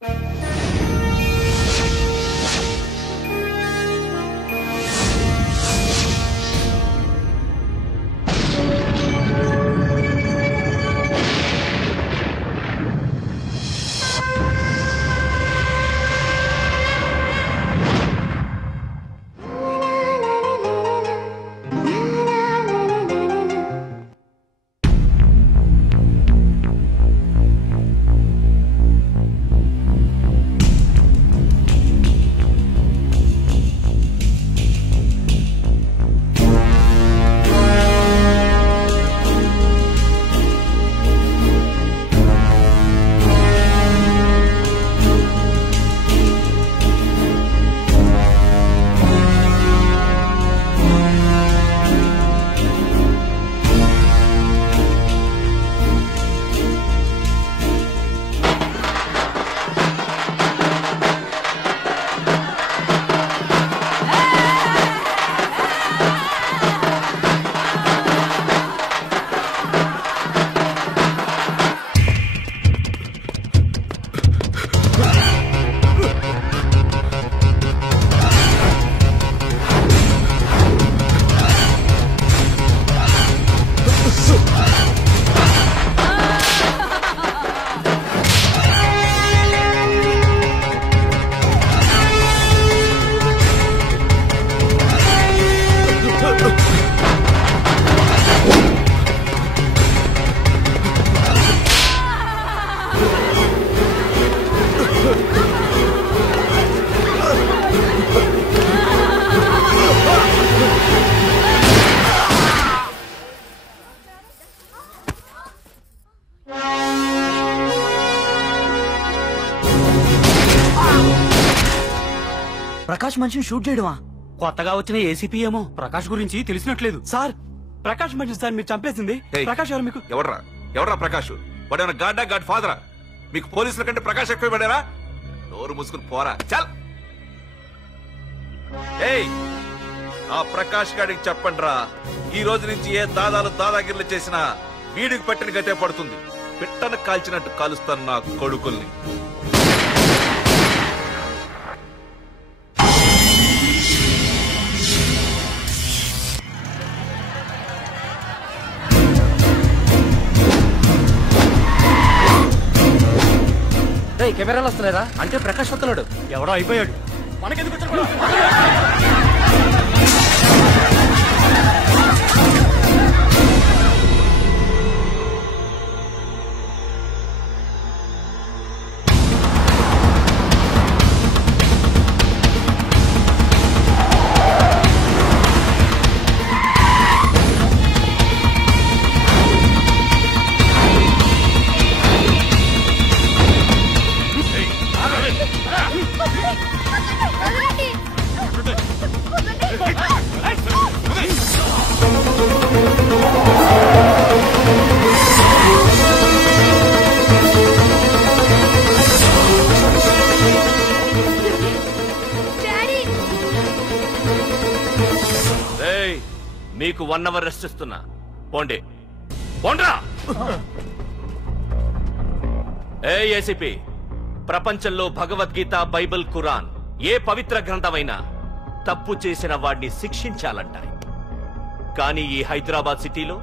ప్రకాష్ మనిషిని షూట్ చేయడమా? కొత్తగా వచ్చిన ఏసీపీ ఏమో ప్రకాష్ గురించి తెలిసినట్లేదు. సార్, ప్రకాష్ మనిషి సార్ మీరు చంపేసింది. ప్రకాష్ ఎవరు మీకు? ఎవరా ప్రకాష్? వాడేమన్నా గాడ్ ఫాదరా? మీకు పోలీసుల కంటే ప్రకాష్ ఎక్కువ పడారా? నోరు మూసుకుని పోరా. చల్. ఏయ్, ఆ ప్రకాష్ గాడికి చెప్పండి రా, ఈ రోజు నుంచి ఏ దాదాగిర్లు చేసినా వీడికి పట్టిన గతే పడుతుంది. పిట్టను కాల్చినట్టు కాలుస్తాను నా కొడుకుల్ని. కెమెరాలు వస్తున్నారా? అంటే ప్రకాష్ వస్తున్నాడు. ఎవడో అయిపోయాడు. మనకెందుకు వచ్చాడు? మీకు 1 అవర్ రెస్ట్ ఇస్తున్నా. పోండి, పోండ్రా. ఏసీపీ, ప్రపంచంలో భగవద్గీత, బైబిల్, ఖురాన్ ఏ పవిత్ర గ్రంథమైనా తప్పు చేసిన వాడిని శిక్షించాలంటాయి. కానీ ఈ హైదరాబాద్ సిటీలో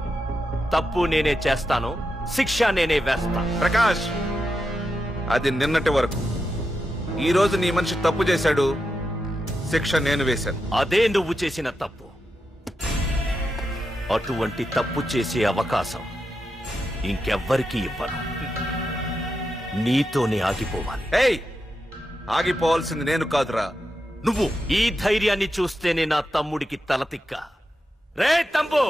తప్పు నేనే చేస్తాను, శిక్ష నేనే వేస్తా. ప్రకాష్, అది నిన్నటి వరకు. ఈ రోజు నీ మనిషి తప్పు చేశాడు, శిక్ష నేను వేశాను. అదే నువ్వు చేసిన తప్పు. అటువంటి తప్పు చేసే అవకాశం ఇంకెవ్వరికీ ఇవ్వను. నీతోనే ఆగిపోవాలి. ఆగిపోవాల్సింది నేను కాదురా, నువ్వు. ఈ ధైర్యాన్ని చూస్తేనే నా తమ్ముడికి తలతిక్క. రే తమ్ము,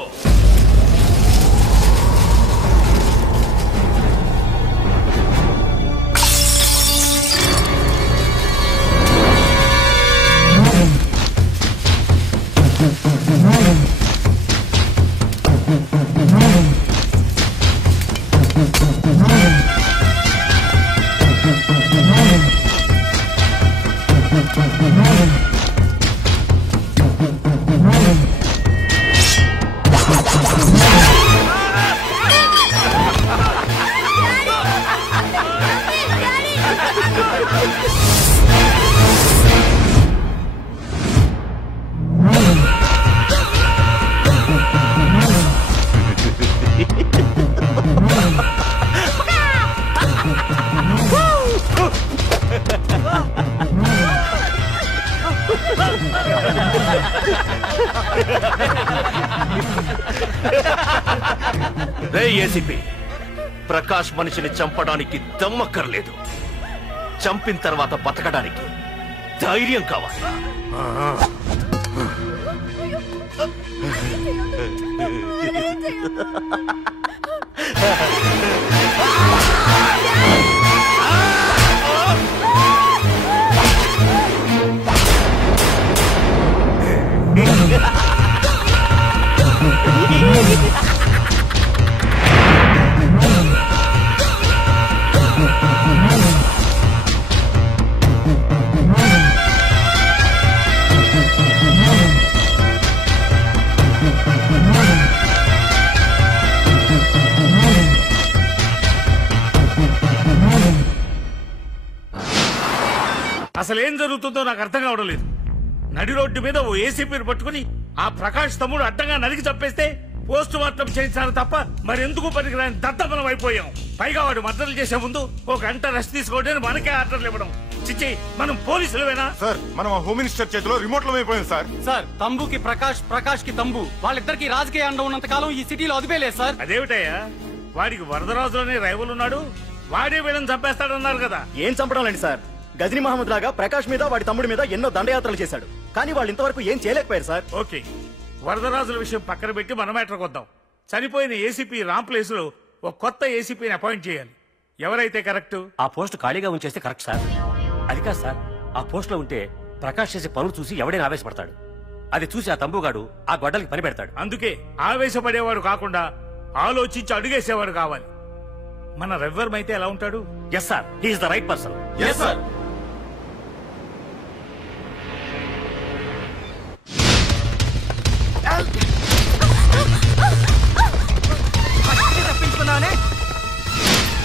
రే ఏసీపీ, ప్రకాష్ మనిషిని చంపడానికి దమ్మక్కర్లేదు, చంపిన తర్వాత బతకడానికి ధైర్యం కావాలి. అసలేం జరుగుతుందో నాకు అర్థం కావడం లేదు. నడి రోడ్డు మీద ఓ ఏసీపీని పట్టుకుని ఆ ప్రకాష్ తమ్ముడు అడ్డంగా నరికి చంపేస్తే పోస్ట్ మార్టం చేయించారు తప్ప మరెందుకు పనికిరాని దద్దమనం అయిపోయాం. పైగా వాడు మర్డర్లు చేసే ముందు ఒక గంట రెస్ట్ తీసుకోవడానికి మనకే ఆర్డర్లు ఇవ్వడం. చిచ్చి, మనం పోలీసులవేనా? సార్, మనం హోమ్ మినిస్టర్ చేతిలో రిమోట్ లో అయిపోయింది సార్. సార్, తంబుకి ప్రకాష్, ప్రకాష్ కి తంబు, వాళ్ళిద్దరికి రాజకీయ అండ ఉన్నంత కాలం ఈ సిటీలో అదిపేలేదు సార్. అదేమిటయ్యా, వాడికి వరదరాజులోనే రైవల్ ఉన్నాడు, వాడే వీళ్ళని చంపేస్తాడన్నారు కదా. ఏం చంపడం లేండి సార్, గజనీ మహమ్మద్ లాగా ప్రకాష్ మీద వాడి తమ్ముడి మీద ఎన్నో దండయాత్రలు చేశాడు, కానీ వాళ్ళు ఇంతవరకు ఏం చేయలేకపోయారు సార్. ఓకే, వరదరాజుల విషయం పక్కన పెట్టి మన మ్యాటర్కి వద్దాం. చనిపోయిన ఏసీపీ రామ్ ప్లేస్ లో ఒక కొత్త ఏసీపీని అపాయింట్ చేయాలి. ఎవరైతే కరెక్ట్? ఆ పోస్ట్ ఖాళీగా ఉంచేస్తే కరెక్ట్ సార్. అది కాదు సార్, ఆ పోస్ట్ లో ఉంటే ప్రకాష్ చేసే పనులు చూసి ఎవడైనా ఆవేశపడతాడు. అది చూసి ఆ తంబుగాడు ఆ గొడ్డలకి పని పెడతాడు. అందుకే ఆవేశపడేవాడు కాకుండా ఆలోచించి అడుగేసేవాడు కావాలి. మన రవ్వర్ అయితే ఎలా ఉంటాడు? Yes sir, he's the right person. Yes sir.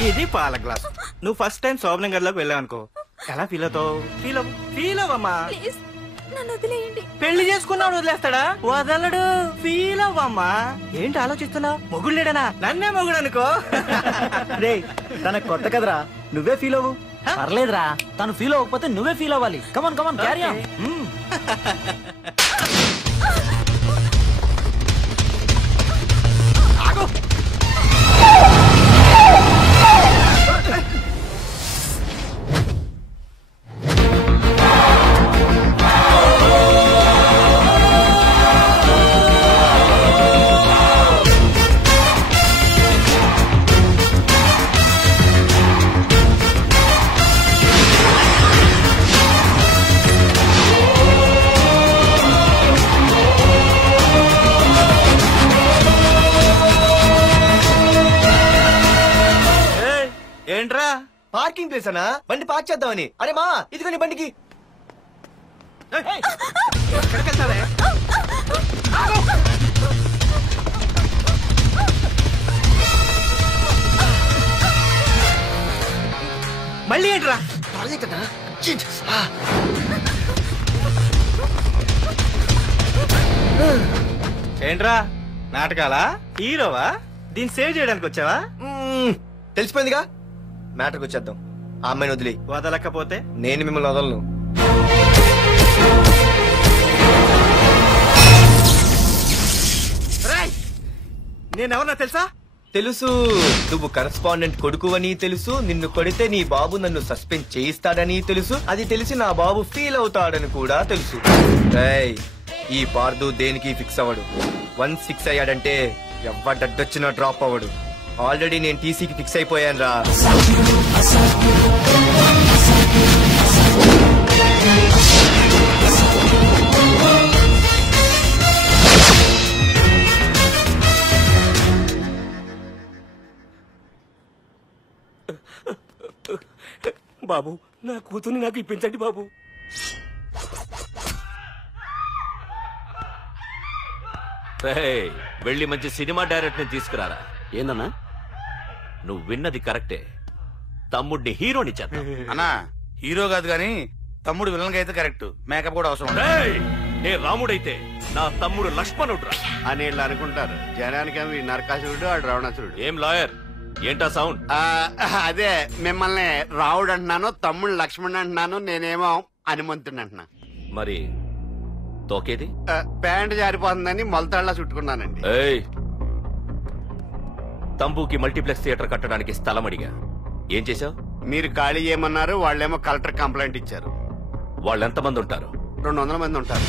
ఇది పాల గ్లాస్. నువ్వు ఫస్ట్ టైం శోభనం గదిలోకి వెళ్ళావు అనుకో, ఎలా ఫీల్ అవుతావు? ఫీల్ అవ్వమ్మా. ప్లీజ్ నన్ను వదిలేయండి. పెళ్లి చేసుకున్నాడు వదిలేస్తాడా? వదలడు. ఫీల్ అవ్వమ్మా. ఏంటి ఆలోచిస్తున్నావు? మొగుడు లేడనా? నన్నే మొగుడు అనుకో. రే, తనకు కొత్త కదరా, నువ్వే ఫీల్ అవ్వు. పర్లేదురా, తను ఫీల్ అవ్వకపోతే నువ్వే ఫీల్ అవ్వాలి. Come on come on carry on. ఏంట్రా పార్కింగ్ ప్లేస్ అనా? బండి పార్క్ చేద్దామని. అరే మా, ఇదిగో నీ బండికి. మళ్ళీ ఏంట్రా? ఏంట్రా నాటకాలా? హీరోవా? దీన్ని సేవ్ చేయడానికి వచ్చావా? తెలిసిపోయిందిగా, మ్యాటర్కి వచ్చేద్దాం. ఆ అమ్మాయిని వదిలి. వదలకపోతే నేను మిమ్మల్ని వదలను. నేనెవరన్నా తెలుసా? తెలుసు. నువ్వు కరెస్పాండెంట్ కొడుకువని తెలుసు. నిన్ను కొడితే నీ బాబు నన్ను సస్పెండ్ చేయిస్తాడని తెలుసు. అది తెలిసి నా బాబు ఫీల్ అవుతాడని కూడా తెలుసు. ఈ పార్దు దేనికి ఫిక్స్ అవ్వడు. 1 6 అయ్యాడంటే ఎవ్వడొచ్చినా డ్రాప్ అవ్వడు. ఆల్రెడీ నేను టీసీకి ఫిక్స్ అయిపోయాను రా. బాబు, నా కూతుర్ని నాకు ఇప్పించండి బాబు. వెళ్ళి మంచి సినిమా డైరెక్టర్ ని తీసుకురారా. ఏందన్నా? నువ్వు విన్నది కరెక్టే, తమ్ముడిని హీరోని చేద్దాం. అన్నా, హీరో కాదు గాని తమ్ముడు విలన్ అయితే కరెక్ట్. మేకప్ కూడా అవసరం. నే రాముడైతే నా తమ్ముడు లక్ష్మణుడు రా అని అనుకుంటారు. జనానికి నరకాసురుడు, ఆడు రావణాసురుడు. ఏం లాయర్, ఏంటా సౌండ్? అదే, మిమ్మల్ని రావుడు అంటున్నాను, తమ్ముడు లక్ష్మణ్ అంటున్నాను, నేనేమో హనుమంతుడు అంటున్నా. మరి తోకేది? ప్యాంట్ జారిపోతుందని మొలతాళ్ళ చుట్టుకున్నానండి. తంబుకి మల్టీప్లెక్స్ థియేటర్ కట్టడానికి స్థలం అడిగా. ఏం చేశావు? మీరు ఖాళీ చేయమన్నారు, వాళ్ళేమో కలెక్టర్ కంప్లైంట్ ఇచ్చారు. వాళ్ళు ఎంతమంది ఉంటారు? 200 మంది ఉంటారు.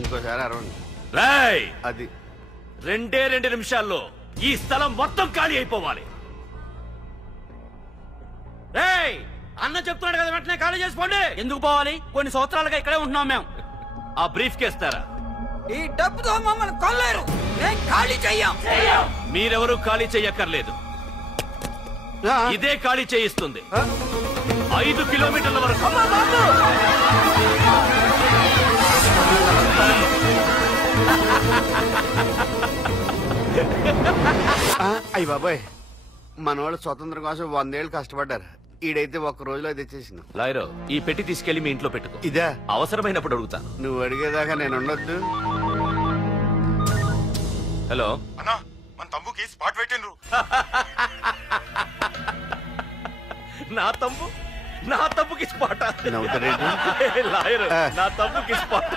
ఇంకోసారి అరవండి. అది 2 నిమిషాల్లో ఈ స్థలం మొత్తం ఖాళీ అయిపోవాలి. అన్న చెప్తున్నాడు కదా, వెంటనే ఖాళీ చేసుకోండి. ఎందుకు పోవాలి? కొన్ని సంవత్సరాలుగా ఇక్కడే ఉంటున్నాం మేము. ఆ బ్రీఫ్ కేస్తారా? ఈ డబ్బుతో మమ్మల్ని కొల్లేరు. నేను ఖాళీ చెయ్యం. మీరెవరూ ఖాళీ చెయ్యక్కర్లేదు. ఇదే ఖాళీ చేయిస్తుంది. 5 కిలోమీటర్ల వరకు. అయ్యి బాబాయ్, మన వాళ్ళు స్వతంత్రం కోసం 100 ఏళ్ళు కష్టపడ్డారు. ఈడైతే 1 రోజులో తెచ్చేసిన. లాయరు, ఈ పెట్టి తీసుకెళ్లి మీ ఇంట్లో పెట్టుకో. ఇదా? అవసరమైనప్పుడు అడుగుతాను. నువ్వు అడిగేదాకా నేను ఉండొద్దు. హలో అన్నా, మన తమ్ముకి స్పాట్ పెట్టిండ్రు. నా తమ్ముకి స్పాట్. నవ్వుతారేంటి లాయరు? నా తమ్ముకి స్పాట్.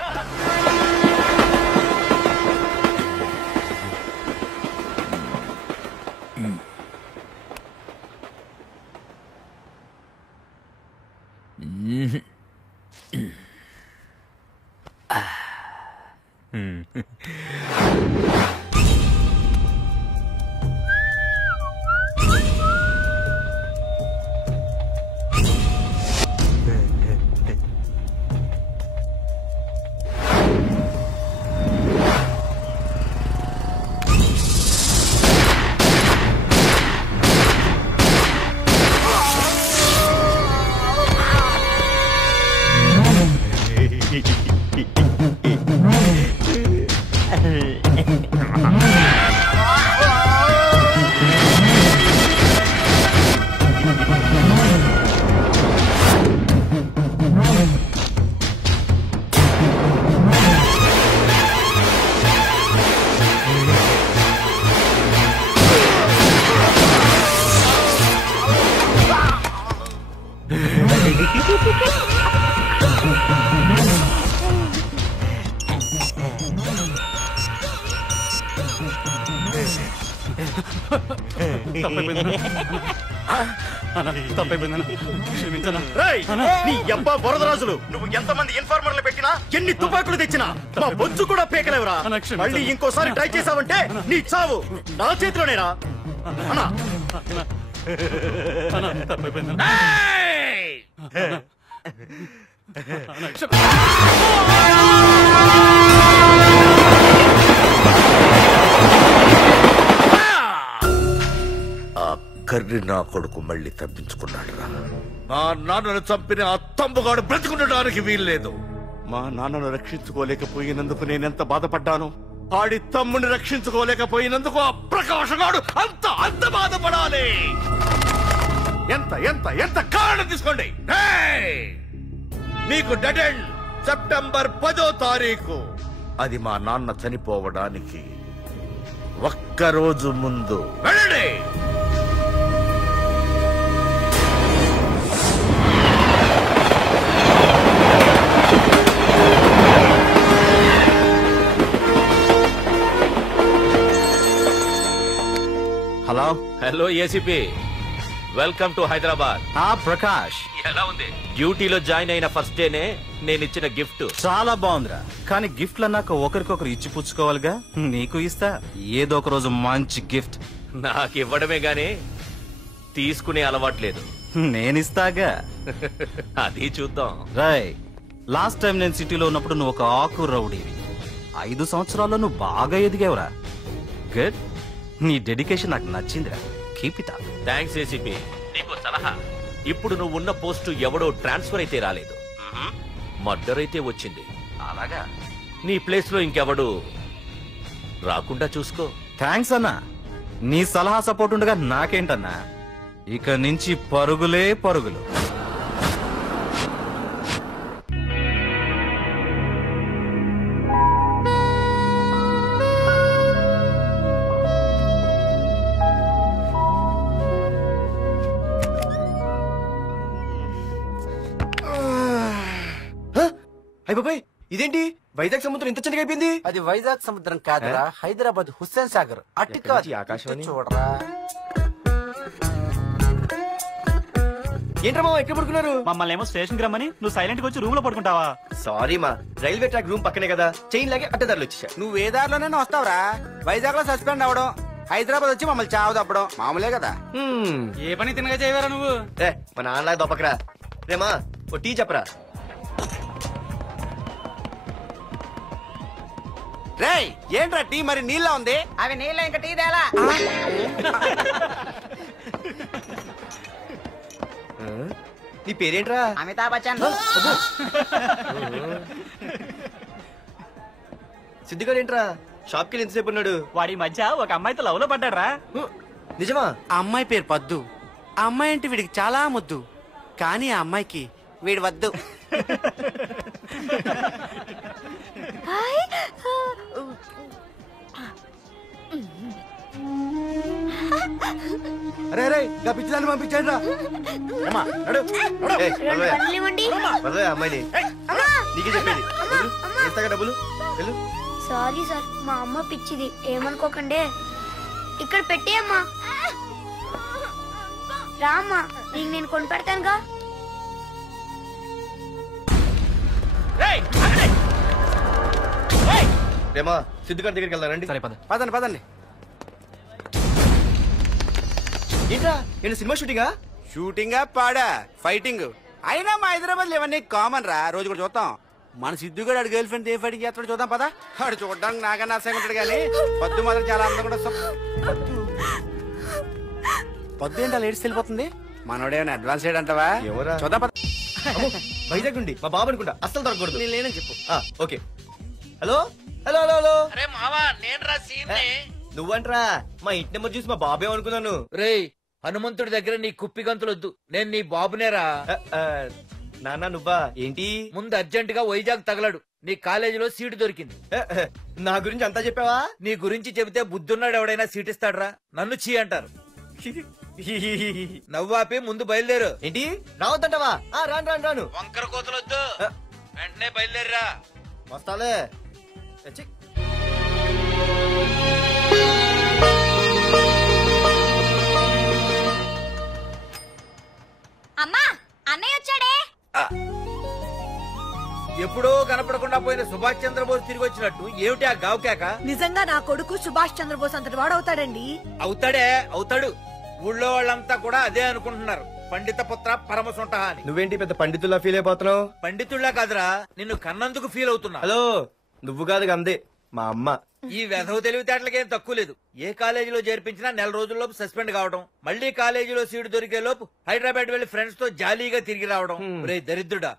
వరదరాజులు, నువ్వు ఎంతమంది ఇన్ఫార్మర్లు పెట్టినా, ఎన్ని తుపాకులు తెచ్చినా మా బొచ్చు కూడా పేకలేవురా. మళ్ళీ ఇంకోసారి ట్రై చేసావంటే నీ చావు నా చేతిలోనేరా. కర్రి నా కొడుకు మళ్ళీ తప్పించుకున్నాడు రా. మా నాన్నను చంపిన ఆ తంబుగాడు బ్రతికుండడానికి వీల్లేదు. మా నాన్నను రక్షించుకోలేకపోయినందుకు నేనెంత బాధపడ్డాను. ఆడి తమ్ముని రక్షించుకోలేకపోయినందుకు ఆ ప్రకాశగాడు అంత బాధపడాలి. ఎంత ఎంత ఎంత కారణం తీసుకోండి. మీకు డెడ్ ఎండ్ సెప్టెంబర్ 10వ తారీఖు. అది మా నాన్న చనిపోవడానికి ఒక్కరోజు ముందు. వెళ్ళండి. Hello hello ACP, welcome to Hyderabad. Prakash, ఎలా ఉంది? డ్యూటీలో జాయిన్ అయిన ఫస్ట్ డేనే నేను ఇచ్చిన గిఫ్ట్ చాలా బాగుందిరా. కానీ గిఫ్ట్లు అన్నాక ఒకరికొకరు ఇచ్చి పుచ్చుకోవాలిగా. నీకు ఇస్తా ఏదో ఒక రోజు మంచి గిఫ్ట్. నాకు ఇవ్వడమే గానీ తీసుకునే అలవాట్లేదు. నేనిస్తాగా. అది చూద్దాం. రాయ్, లాస్ట్ టైం నేను సిటీలో ఉన్నప్పుడు నువ్వు ఒక ఆకు రౌడీవి. 5 సంవత్సరాల్లో నువ్వు బాగా ఎదిగావురా. గుడ్. నీ డెడికేషన్ నాకు నచ్చిందిరా. Keep it up. Thanks ACP. నీకు సలహా, ఇప్పుడు నువ్వు ఉన్న పోస్టు ఎవడో ట్రాన్స్ఫర్ అయితే రాలేదు, మర్డర్ అయితే వచ్చింది. అలాగా? నీ ప్లేస్ లో ఇంకెవడు రాకుండా చూసుకో. థ్యాంక్స్ అన్నా. నీ సలహా సపోర్ట్ ఉండగా నాకేంటన్నా. ఇక నుంచి పరుగులే పరుగులు. అయ్య బాబాయ్ ఇదేంటి వైజాగ్ సముద్రం ఇంత చిన్నగా అయిపోయింది? అది వైజాగ్ సముద్రం కాదురా, హైదరాబాద్ హుస్సేన్ సాగర్. అటుక ఆకాశవాణి చూడరా. ఏంట్రా మామ ఎక్కడ పడుకున్నారు? మమ్మల్ని ఏమో స్టేషన్ కి రమ్మని నువ్వు సైలెంట్ గా వచ్చి రూమ్ లో పడుకుంటావా? సారీ మా, రైల్వే ట్రాక్ రూమ్ పక్కనే కదా, చైన్ లాగే అడ్డదారులు వచ్చేసా. నువ్వు ఏ దారిలోనే వస్తావురా. వైజాగ్ లో సస్పెండ్ అవడం, హైదరాబాద్ వచ్చి మమ్మల్ని చావు తప్పడం మామూలే కదా. ఏ పని తినగా చేయవరా నువ్వు? మా నాన్నలాగా దొప్పకరా. రేమా ఓ టీ చెప్పరా. రేయ్ ఏంట్రా టీ మరి నీళ్ళ ఉంది? అవి నీళ్ళు ఇంకా టీ తేలా. నీ పేరేంట్రా? అమితాబ్ బచ్చన్. సిద్ధిగాడు ఏంట్రా షాప్ కి ఎంతసేపు ఉన్నాడు? వాడి మధ్య ఒక అమ్మాయితో లవ్ లో పడ్డాడ్రా. నిజమా? ఆ అమ్మాయి పేరు పద్దు. ఆ అమ్మాయి అంటే వీడికి చాలా ముద్దు, కానీ ఆ అమ్మాయికి వీడు వద్దు. అరే రే గా పిచ్చిదాన్ని పంపించండి రా. అమ్మాయిని నీకే చెప్పేది. ఇస్తాగా డబ్బులు. సారీ సార్, మా అమ్మ పిచ్చిది, ఏమనుకోకండి. ఇక్కడ పెట్టేయమ్మా. రామ్మా, నీకు నేను కొని పెడతానుగా. రేమా సిద్ధిగాడి దగ్గరికి వెళ్దానండి. సరే పద. పదండి పదండి. ఏంట్రా నేను సినిమా షూటింగా? షూటింగా పాడా ఫైటింగ్ అయినా మా హైదరాబాద్ ఇవన్నీ కామన్ రా, రోజు కూడా చూద్దాం. మన సిద్ధు కూడా గర్ల్ ఫ్రెండ్ ఏ ఫైటింగ్ చేస్తాడు చూద్దాం పదా. ఆడు చూడడానికి నాకన్నా ఆశగా ఉంటాడు కానీ పద్దు మాత్రం చాలా అందంగా పద్దు ఏంటి అలా ఏడ్స్ వెళ్ళిపోతుంది. మనోడేమైనా అడ్వాన్స్ చేయడంటావా? ఎవరా? చూద్దాం పద. వైజాగ్ నుండి మా బాబు అనుకుంటా, అస్సలు దొరకకూడదు. నేను లేనని చెప్పు. Okay. Hello hello hello hello. అరే మావా నేను రా సీన్. నువ్వంట్రా మా ఇంటి నెంబర్ చూసి మా బాబే అనుకున్నాను. రేయ్ హనుమంతుడి దగ్గర నీ కుప్పి గంతులొద్దు, నేను నీ బాబునేరా. నాన్న నువ్వా? ఏంటి? ముందు అర్జెంట్ గా వైజాగ్ తగలడు, నీ కాలేజీలో సీటు దొరికింది. నా గురించి అంతా చెప్పావా? నీ గురించి చెబితే బుద్ధున్నాడు ఎవడైనా సీట్ ఇస్తాడ్రా, నన్ను చీ అంటారు. నవ్వాపి ముందు బయలుదేరు. ఏంటి రావద్దంటావా? రాను రాను రాను. వంకర కోతలొద్దు, వెంటనే బయలుదేరరా. వస్తాలే. అమ్మా, అన్నయ్య వచ్చాడే. ఎప్పుడో కనపడకుండా పోయిన సుభాష్ చంద్రబోస్ తిరిగి వచ్చినట్టు ఏమిటి ఆ గావుకేక? నిజంగా నా కొడుకు సుభాష్ చంద్రబోస్ అంతటి వాడు అవుతాడండి. అవుతాడే అవుతాడు. ఊళ్ళో వాళ్ళంతా కూడా అదే అనుకుంటున్నారు, పండిత పుత్ర పరమసుంట అని. నువ్వేంటి పెద్ద పండితుల్లా ఫీల్ అయిపోతున్నావు? పండితుల్లా కాదురా, నిన్ను కన్నందుకు ఫీల్ అవుతున్నా. హలో నువ్వు కాదు అందే మా అమ్మ. ఈ వెధవ తెలివితేటలకేం తక్కువ లేదు. ఏ కాలేజీలో చేర్పించినా నెల రోజుల్లోపు సస్పెండ్ కావడం, మళ్ళీ కాలేజీలో సీటు దొరికే లోపు హైదరాబాద్ వెళ్లి ఫ్రెండ్స్ తో జాలీగా తిరిగి రావడం. రే దరిద్రుడా,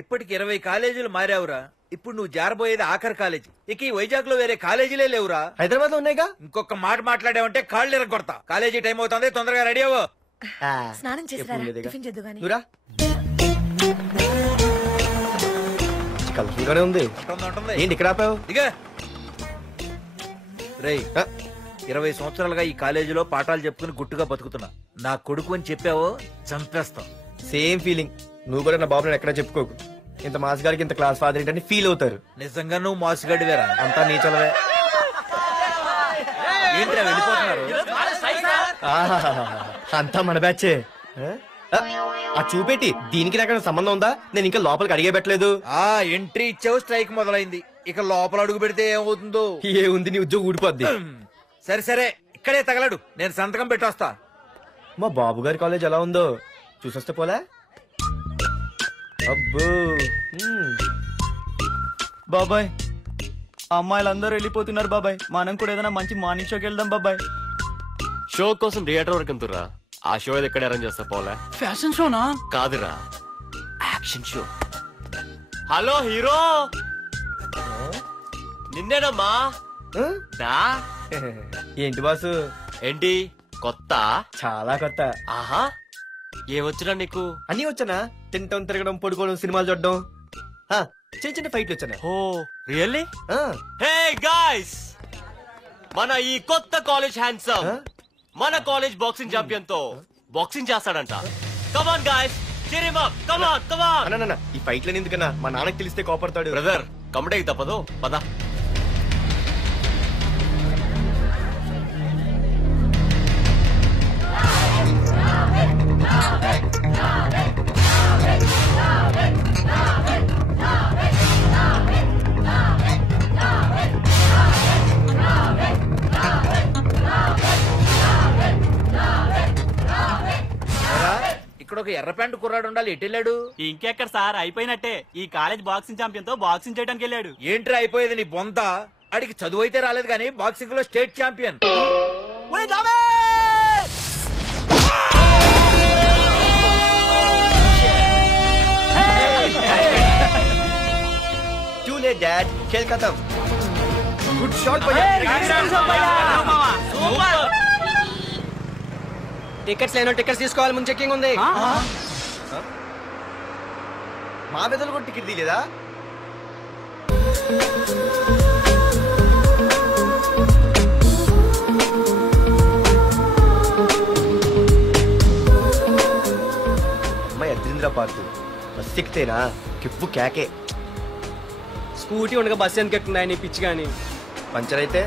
ఇప్పటికి 20 కాలేజీలు మారావురా. ఇప్పుడు నువ్వు జారబోయేది ఆఖరి కాలేజీ. ఇక ఈ వైజాగ్ లో వేరే కాలేజీలే లేవురా. హైదరాబాద్ లో ఉన్నాయిగా. ఇంకొక మాట మాట్లాడావంటే కాళ్ళు ఎరగొడతా. కాలేజీ టైం అవుతుంది, తొందరగా రెడీ అవ్వు. స్నానం చేసి టిఫిన్ చేద్దు గాని. కలర్ఫుల్ గానే ఉంది. ఏంటి ఇక్కడ ఆపావు? ఇక రేయ్ 20 సంవత్సరాలుగా ఈ కాలేజీలో పాఠాలు చెప్పుకుని గుట్టుగా బతుకుతున్నా. నా కొడుకు అని చెప్పావో చంపేస్తాం. Same feeling. నువ్వు కూడా నా బాబు ఎక్కడ చెప్పుకోకు. ఇంత మాస్ గారికి ఇంత క్లాస్ ఫాదర్ ఏంటని ఫీల్ అవుతారు. నిజంగా నువ్వు మాసుగడివేరా? అంతా నీ చలవే. ఏంట్రా వెళ్ళిపోతున్నారు? అంతా మన బ్యాచే. ఆ చూపెట్టి దీనికి నాకు సంబంధం ఉందా? నేను ఇంకా లోపలికి అడిగే పెట్టలేదు. ఎంట్రీ ఇచ్చావు, స్ట్రైక్ మొదలైంది. ఇక లోపల అడుగు పెడితే ఏమవుతుందో. ఏముంది, నీ ఉద్యోగం ఊడిపోద్ది. సరే సరే ఇక్కడే తగలడు, నేను సంతకం పెట్టొస్తా. మా బాబు గారి కాలేజ్ ఎలా ఉందో చూసొస్తే పోలే. అబ్బో బాబాయ్, అమ్మాయిలందరూ వెళ్ళిపోతున్నారు బాబాయ్. మనం కూడా ఏదైనా మంచి మార్నింగ్ షోకి వెళ్దాం బాబాయ్. షో కోసం థియేటర్ వరకు ఎంతురా? ఆ షో ఏది ఎక్కడ అరేంజ్ చేస్తా పోలే? ఫ్యాషన్ షోనా? కాదురా, యాక్షన్ షో. హలో హీరో, నిన్నేనమ్మా. ఏంటి బాసు? ఏంటి కొత్త? చాలా కొత్త. ఆహా, ఏమొచ్చినా నీకు? అన్నీ వచ్చానా? తింటం, తిరగడం, పడుకోవడం, సినిమాలు చూడడం, చిన్న చిన్న ఫైట్లు వచ్చానా? ఓ రియల్లీ? హే గాయ్స్, మన ఈ కొత్త కాలేజ్ హ్యాండ్సమ్ మన కాలేజ్ బాక్సింగ్ ఛాంపియన్ తో బాక్సింగ్ చేస్తాడంట. కమ్ ఆన్ గాయ్స్, అన్న ఈ ఫైట్ లో ఎందుకన్నా మా నాన్నకి తెలిస్తే కోపడతాడు. బ్రదర్ కమడేకి తప్పదు పద. ఇక్కడ ఒక ఎర్ర ప్యాంటు కుర్రాడు ఉండాలి, ఎటు వెళ్ళాడు? ఇంకెక్కడ సార్, అయిపోయినట్టే. ఈ కాలేజ్ బాక్సింగ్ ఛాంపియన్ తో బాక్సింగ్ చేయడానికి వెళ్ళాడు. ఏంట్రా అయిపోయేది నీ బొంత? అడిగి చదువు అయితే రాలేదు కానీ బాక్సింగ్ లో state champion. Too late, Dad. खेल खत्म. Good shot, టికెట్స్ లేనో టికెట్స్ తీసుకోవాలి, ముందు చెక్కింగ్ ఉంది. మా పెద్దలు కూడా టికెట్ తీయలేదా? అమ్మాయి అద్రింద్ర పార్కు బస్ ఎక్కితేనా కిప్పు కేకే. స్కూటీ ఉండగా బస్సు ఎందుకు ఎక్కుతున్నాయి నీ పిచ్చి గాని? పంచర్ అయితే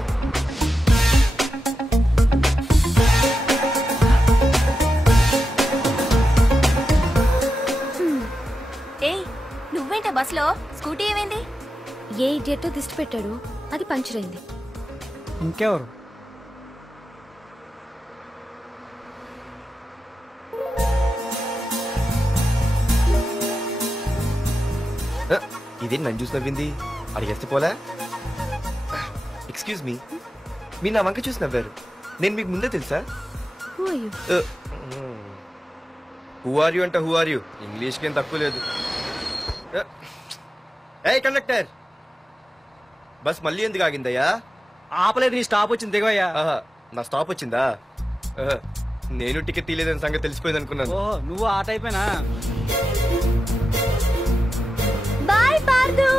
నువ్వేంట బస్ లో? స్కూటీ ఏమైంది? ఏ ఇడియట్ దిష్టి పెట్టాడు, అది పంచర్ అయింది. ఇంకెవరు? ఇదేం నన్ను చూసి నవ్వింది? అడిగేస్తే పోలే. ఎక్స్క్యూజ్ మీ, మీరు నా వంక చూసి నవ్వారు. నేను మీకు ముందే తెలుసా? హూ ఆర్ యూ అంటే హూ ఆర్ యూ, ఇంగ్లీష్కి ఏం తక్కువ లేదు. ఏ కండక్టర్, బస్ మళ్ళీ ఎందుకు ఆగిందయ్యా? ఆపలేదు, నీ స్టాప్ వచ్చింది దిగవయ్యా. నా స్టాప్ వచ్చిందా? నేను టికెట్ తీయలేదని సంగతి తెలిసిపోయింది అనుకున్నాను. ఓ నువ్వు ఆ టైపేనా? బాయ్ పార్దు.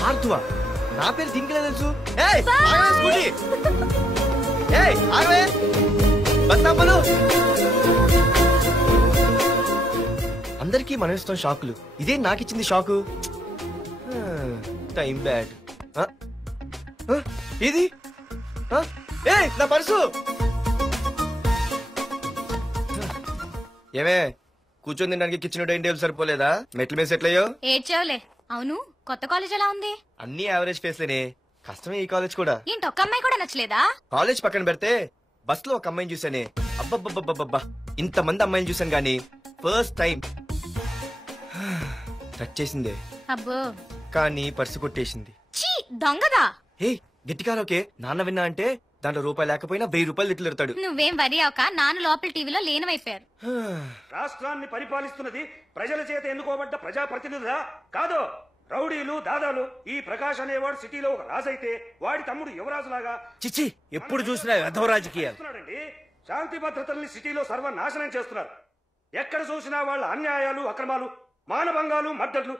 పార్దువా? నా పేరు దీనికిలే తెలుసు. ఏయ్ ఆగవే స్కూటీ. ఏయ్ ఆగవే, బస్ నాపలు. అందరికీ మనం ఇస్తాం షాకులు, ఇదే నాకు ఇచ్చింది షాకు. Time bad. ఇది ఏయ్ నా పర్సు. ఏమే కూర్చొని తినడానికి కిచెన్ డైనింగ్ టేబుల్ సరిపోలేదా? మెట్ల మీద సెట్ అయ్యో. ఏడ్చావులే. అవును, కొత్త కాలేజ్ ఎలా ఉంది? అన్ని యావరేజ్ ఫేస్లేనే, కష్టమే ఈ కాలేజ్ కూడా. ఏంటి ఒక్క అమ్మాయి కూడా నచ్చలేదా? కాలేజ్ పక్కన పెడితే బస్ లో ఒక అమ్మాయిని చూసానే, అబ్బబ్బబ్బబ్బబ్బా ఇంతమంది అమ్మాయిని చూసాను గానీ ఫస్ట్ టైం టచ్ చేసిందే. అబ్బో, కానీ పర్సు కొట్టేసింది. చీ దొంగదా. హే గట్టిగా ఓకే, నాన్న విన్నా అంటే దాంట్లో రూపాయి లేకపోయినా 1000 రూపాయలు తిట్లు. నువ్వేం వరి అవక, నాన్న లోపల టీవీలో లేనవైపోయారు. రాష్ట్రాన్ని పరిపాలిస్తున్నది ప్రజల చేత ఎన్నుకోబడ్డ ప్రజాప్రతినిధులా కాదు, రౌడీలు దాదాలు. ఈ ప్రకాష్ అనేవాడు సిటీలో ఒక రాజైతే వాడి తమ్ముడు యువరాజులాగా చిచ్చి ఎప్పుడు చూసినా వెధవ రాజకీయాలు. శాంతి భద్రతల్ని సిటీలో సర్వనాశనం చేస్తున్నారు. ఎక్కడ చూసినా వాళ్ళ అన్యాయాలు, అక్రమాలు, మానభంగాలు, మద్దతులు.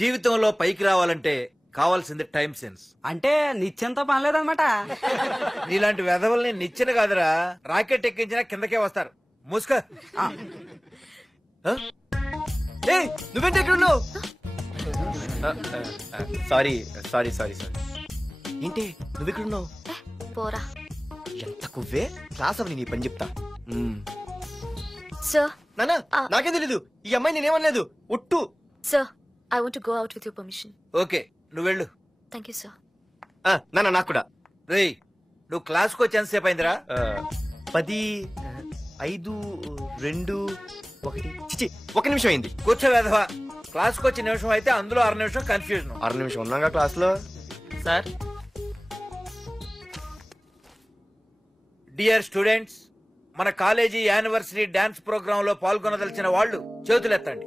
జీవితంలో పైకి రావాలంటే కావాల్సింది టైం సెన్స్. అంటే నిత్యంతో పనిలేదన్నమాట. నీలాంటి వెధవల్ని నిచ్చెన కాదురా, రాకెట్ ఎక్కించినా కిందకే వస్తారు. ముసుక. నువ్వేంటి ఎక్కడ ఉన్నావు? Sorry sorry sorry sorry. ఏంటి నువ్వు ఇక్కడ ఉన్నావు? పోరా. ఎంత కువ్వే, క్లాస్ అవని నీ పని చెప్తా. సార్ నానా నాకే తెలీదు, ఈ అమ్మాయి నేనేమనలేదు ఒట్టు. Sir I want to go out with your permission. Okay నువ్వు వెళ్ళు. Thank you sir. నానా నాకు కూడా. రేయ్ నువ్వు క్లాస్కి వచ్చి ఎంతసేపు అయిందిరా? 10, 5, 2, 1. చిచి 1 నిమిషం అయింది. కూర్చో వెధవా. క్లాస్కి వచ్చి నిమిషం అయితే అందులో 6 నిమిషం కన్ఫ్యూజన్. 6 నిమిషం ఉన్నాగా క్లాస్ లో. సార్ డియర్ స్టూడెంట్స్, మన కాలేజీ యానివర్సరీ డాన్స్ ప్రోగ్రామ్ లో పాల్గొనదలిచిన వాళ్ళు చేతులెత్తండి.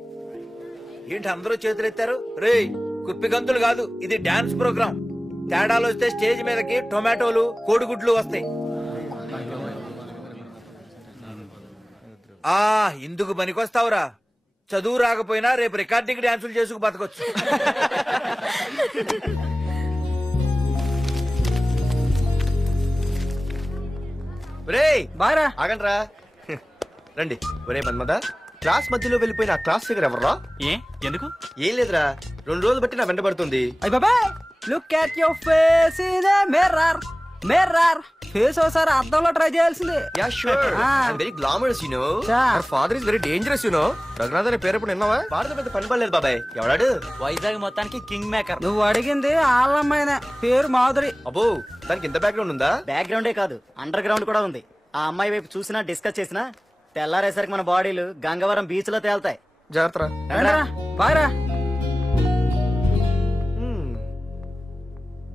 ఏంటి అందరూ చేతులెత్తారు? రేయ్ కుప్పి గంతులు కాదు, ఇది డాన్స్ ప్రోగ్రామ్. తేడాలు వస్తే స్టేజ్ మీదకి టొమాటోలు, కోడిగుడ్లు వస్తాయి. ఇందుకు పనికొస్తావురా. చదువు రాకపోయినా రేపు రికార్డింగ్ డాన్సులు చేసుకు బతకొచ్చు. ఆగండ్రా రండి. ఒరే మన్మద, క్లాస్ మధ్యలో వెళ్ళిపోయిన ఆ క్లాస్ ఫిగర్ ఎవర్రా? ఏ ఎందుకు? ఏం లేదురా, 2 రోజులు బట్టి నా వెంట పడుతుంది. అయ్య బాబాయ్, look at your face in a mirror. Mirror face ఒకసారి అద్దంలో ట్రై చేయాల్సింది. Yeah sure, I am very glamorous you know. My father is very dangerous you know. Raghunath అనే పేరు ఎప్పుడు విన్నావా? వాడితో పెద్ద పని పడలేదు బాబాయ్. ఎవడాడు? వైజాగ్ మొత్తానికి కింగ్ మేకర్. నువ్వు అడిగింది ఆళ్ళమ్మాయిన పేరు మాధురి. అబ్బో, దానికి ఇంత బ్యాక్గ్రౌండ్ ఉందా? బ్యాక్గ్రౌండే కాదు, అండర్ గ్రౌండ్ కూడా ఉంది. ఆ అమ్మాయి వైపు చూసినా డిస్కస్ చేసినా తెల్లారేసరికి మన బాడీలు గంగవరం బీచ్ లో తేలుతాయి. జాగ్రత్త. బాయ్రా.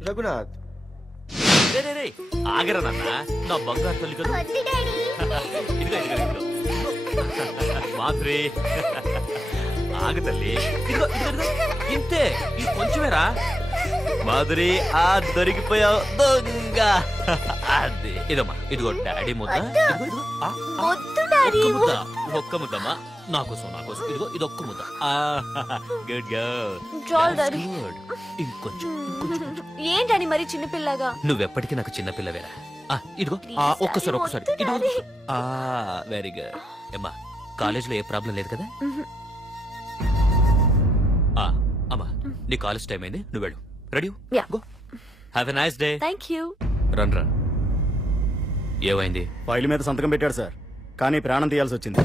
రఘునాథ్ ఆగరా నాన్న, నా బంగారు తల్లి కదా. ఇదిగో ఇదిగో ఇదిగో మాధురి, ఆగు తల్లి. ఇదిగో ఇదిగో ఇంతే, ఇది కొంచెమేరా. మాధురి, ఆ దొరికిపోయావు దొంగ. అది ఇదమ్మా, ఇదిగో డాడీ ముద్ద. ఒక్క ముద్దమ్మా, నాకోసం నాకోసం. ఇదిగో ఇదొక్క ముద్ద. Good good. ఇంకొంచెం. ఏంటని మరి చిన్నపిల్లగా? నువ్వెప్పటికీ నాకు చిన్నపిల్లవేరా. ఇదిగో ఒక్కసారి ఒక్కసారి. Very good. ఏమ్మా, కాలేజీలో ఏ ప్రాబ్లం లేదు కదా? అమ్మా, నీ కాలేజ్ టైం అయింది, నువ్వు వెళ్ళు. Ready? Go. Have a nice day. Thank you. Run run. ఏమైంది? ఫైల్ మీద సంతకం పెట్టాడు సార్, కానీ ప్రాణం తీయాల్సి వచ్చింది.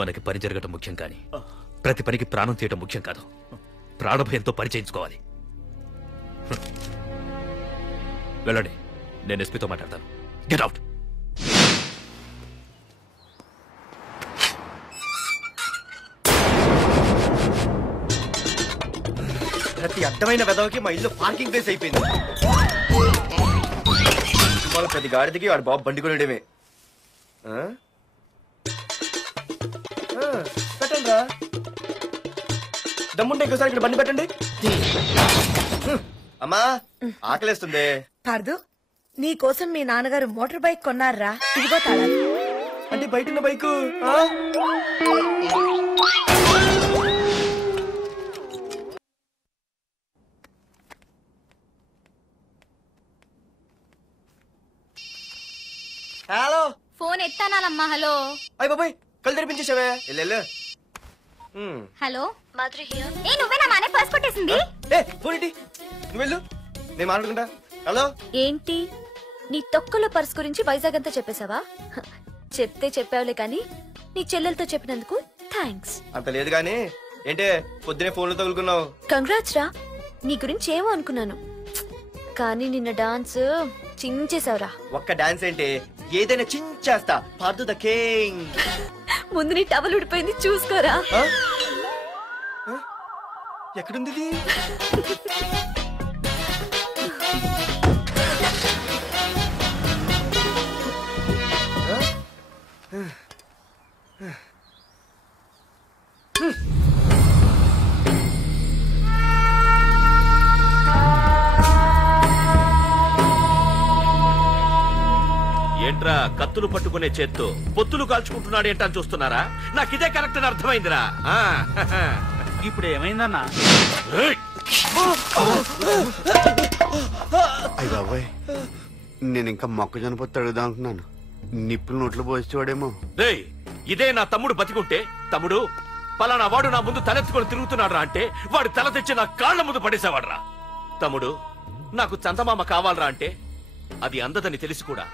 మనకి పని జరగటం ముఖ్యం, కానీ ప్రతి పనికి ప్రాణం తీయటం ముఖ్యం కాదు. ప్రాణభయంతో పని చేయించుకోవాలి. వెళ్ళండి, నేను ఎస్పీతో మాట్లాడతాను. Get out. ప్రతి అడ్డమైన వెదవకి మా ఇల్లు పార్కింగ్ ప్లేస్ అయిపోయింది. వాళ్ళ ప్రతి గాడిదకి వాడు బాబు బండి కొనడమే. పెట్టండి రా, దమ్ముంటే ఇంకోసారి ఇక్కడ బండి పెట్టండి. అమ్మా, ఆకలేస్తుంది. పార్దు, నీ కోసం మీ నాన్నగారు మోటార్ బైక్ కొన్నారా? ఇదిగో తాళాలు. అంటే బయట ఉన్న బైకు. హలో, ఫోన్ ఎత్తానమ్మా. హలో. అయ్య బాబాయ్, కళ్ళు తెరిపించేసావే. Hello Madhuri here. ఏ నువ్వేనా మానే పర్స్ కొట్టేసింది? ఫోన్ ఏంటి? నువ్వు వెళ్ళు, నేను మాట్లాడుకుంటా. హలో. ఏంటి, నీ తొక్కల పర్స్ గురించి వైజాగ్ అంతా చెప్పేశావా? చెప్తే చెప్పావులే కానీ నీ చెల్లెలతో చెప్పినందుకు థ్యాంక్స్. అంత లేదు గానీ ఏంటే పొద్దునే ఫోన్లో తగులుకున్నావు? కంగ్రాట్స్ రా, నీ గురించి ఏమో అనుకున్నాను, కానీ నిన్న డాన్స్ చించేశావురా. ఒక్క డాన్స్ ఏంటి, ఏదైనా చించేస్తా. Pardhu the king. ముందు నీ టవల్ ఉడిపోయింది, చూసుకోరా. ఎక్కడుంది ఇది? ఏంట్రా కత్తులు పట్టుకునే చేత్తో పొత్తులు కాల్చుకుంటున్నాడు ఏంటని చూస్తున్నారా? నాకు ఇదే కరెక్ట్ అని అర్థమైందిరా. ఇప్పుడు ఏమైందన్నా? అయ్య బాబాయ్, నేను ఇంకా మొక్కజొన్న పొత్తు అడుగుదాం అనుకున్నాను. నిప్పులు నోట్లో పోసేవాడేమో. రేయ్, ఇదే నా తమ్ముడు బతికుంటే, తమ్ముడు పలానా వాడు నా ముందు తలెత్తుకొని తిరుగుతున్నాడు రా అంటే వాడు తల తెచ్చి నా కాళ్ల ముందు పడేసేవాడ్రా. తమ్ముడు, నాకు చందమామ కావాలరా అంటే అది అందదని తెలిసి కూడా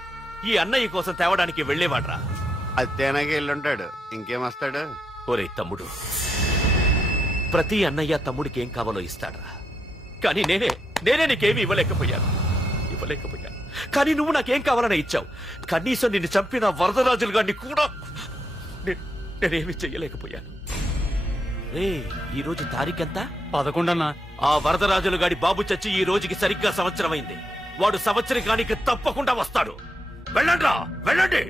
ఈ అన్నయ్య కోసం తేవడానికి వెళ్లేవాడ్రా. అత్తేనాకి వెళ్ళుంటాడు, ఇంకేం వస్తాడు? ఒరే తమ్ముడు, ప్రతి అన్నయ్య తమ్ముడికి ఏం కావాలో ఇస్తాడ్రా. కానీ నేనే నీకేమీ ఇవ్వలేకపోయాను. కానీ నువ్వు నాకేం కావాలని ఇచ్చావు. కనీసం నిన్ను చంపిన వరదరాజులు గారిని కూడా నేనేమి చెయ్యలేకపోయాను. రే, ఈ రోజు తారీఖెంత? 11 అన్నా. ఆ వరదరాజులు గాడి బాబు చచ్చి ఈ రోజుకి సరిగ్గా సంవత్సరమైంది. వాడు సంవత్సరానికి తప్పకుండా వస్తాడు. వెళ్ళండ్రా, వెళ్ళండి.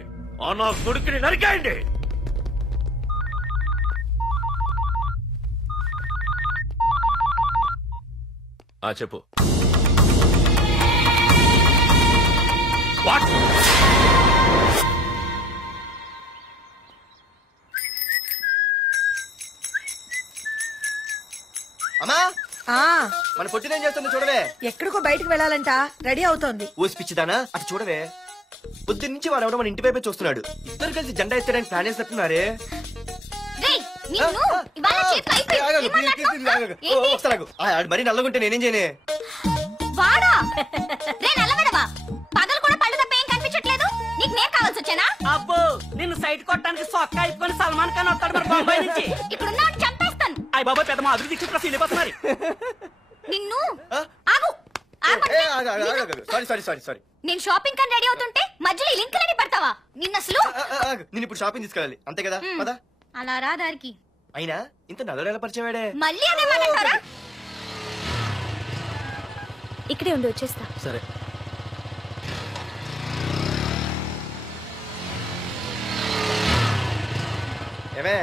ఆ నా కొడుకుని నరికేయండి. చెప్పు. వాట్? అమ్మా, మన పొట్టినేం చేస్తుంది చూడవే. ఎక్కడికో బయటకు వెళ్ళాలంట, రెడీ అవుతోంది. ఊసి పిచ్చిదానా, అటు చూడవే. పొద్దున్న నుంచి వాడు ఎవడో మన ఇంటి వైపే చూస్తున్నాడు. ఇద్దరు కలిసి జెండా ఎత్తడానికి ప్లాన్ చేస్తున్నారే. మరి నల్లగుంటే నేనేం చేయనే? వాడా రే నల్లవడవా, పగలు కూడా పళ్ళు తప్ప ఏం కనిపించట్లేదు. నీకు నేను కావాల్సి వచ్చానా? అబ్బో నిన్ను సైట్ కొట్టడానికి సొక్క అయిపోయి సల్మాన్ ఖాన్ వస్తాడు మరి బొంబాయి నుంచి. ఇక్కడ ఉన్న చంపేస్తాను. అయ్య బాబాయ్ పెద్ద మా అభివృద్ధి క్షేత్ర ఫీల్ అయిపోతున్నారు. నిన్ను ఆగు. సారీ. నేను షాపింగ్ కని రెడీ అవుతుంటే మధ్యలో లింకులని పడతావా? నిన్న అసలు నేను ఇప్పుడు షాపింగ్ తీసుకెళ్ళాలి అంతే కదా? పద. అలా రా దారికి. అయినా ఇంత నల్లడు ఎలా పరిచయం వాడే? మళ్ళీ అదేమంటారా? ఇక్కడే ఉండి వచ్చేస్తా. సరే. ఏమే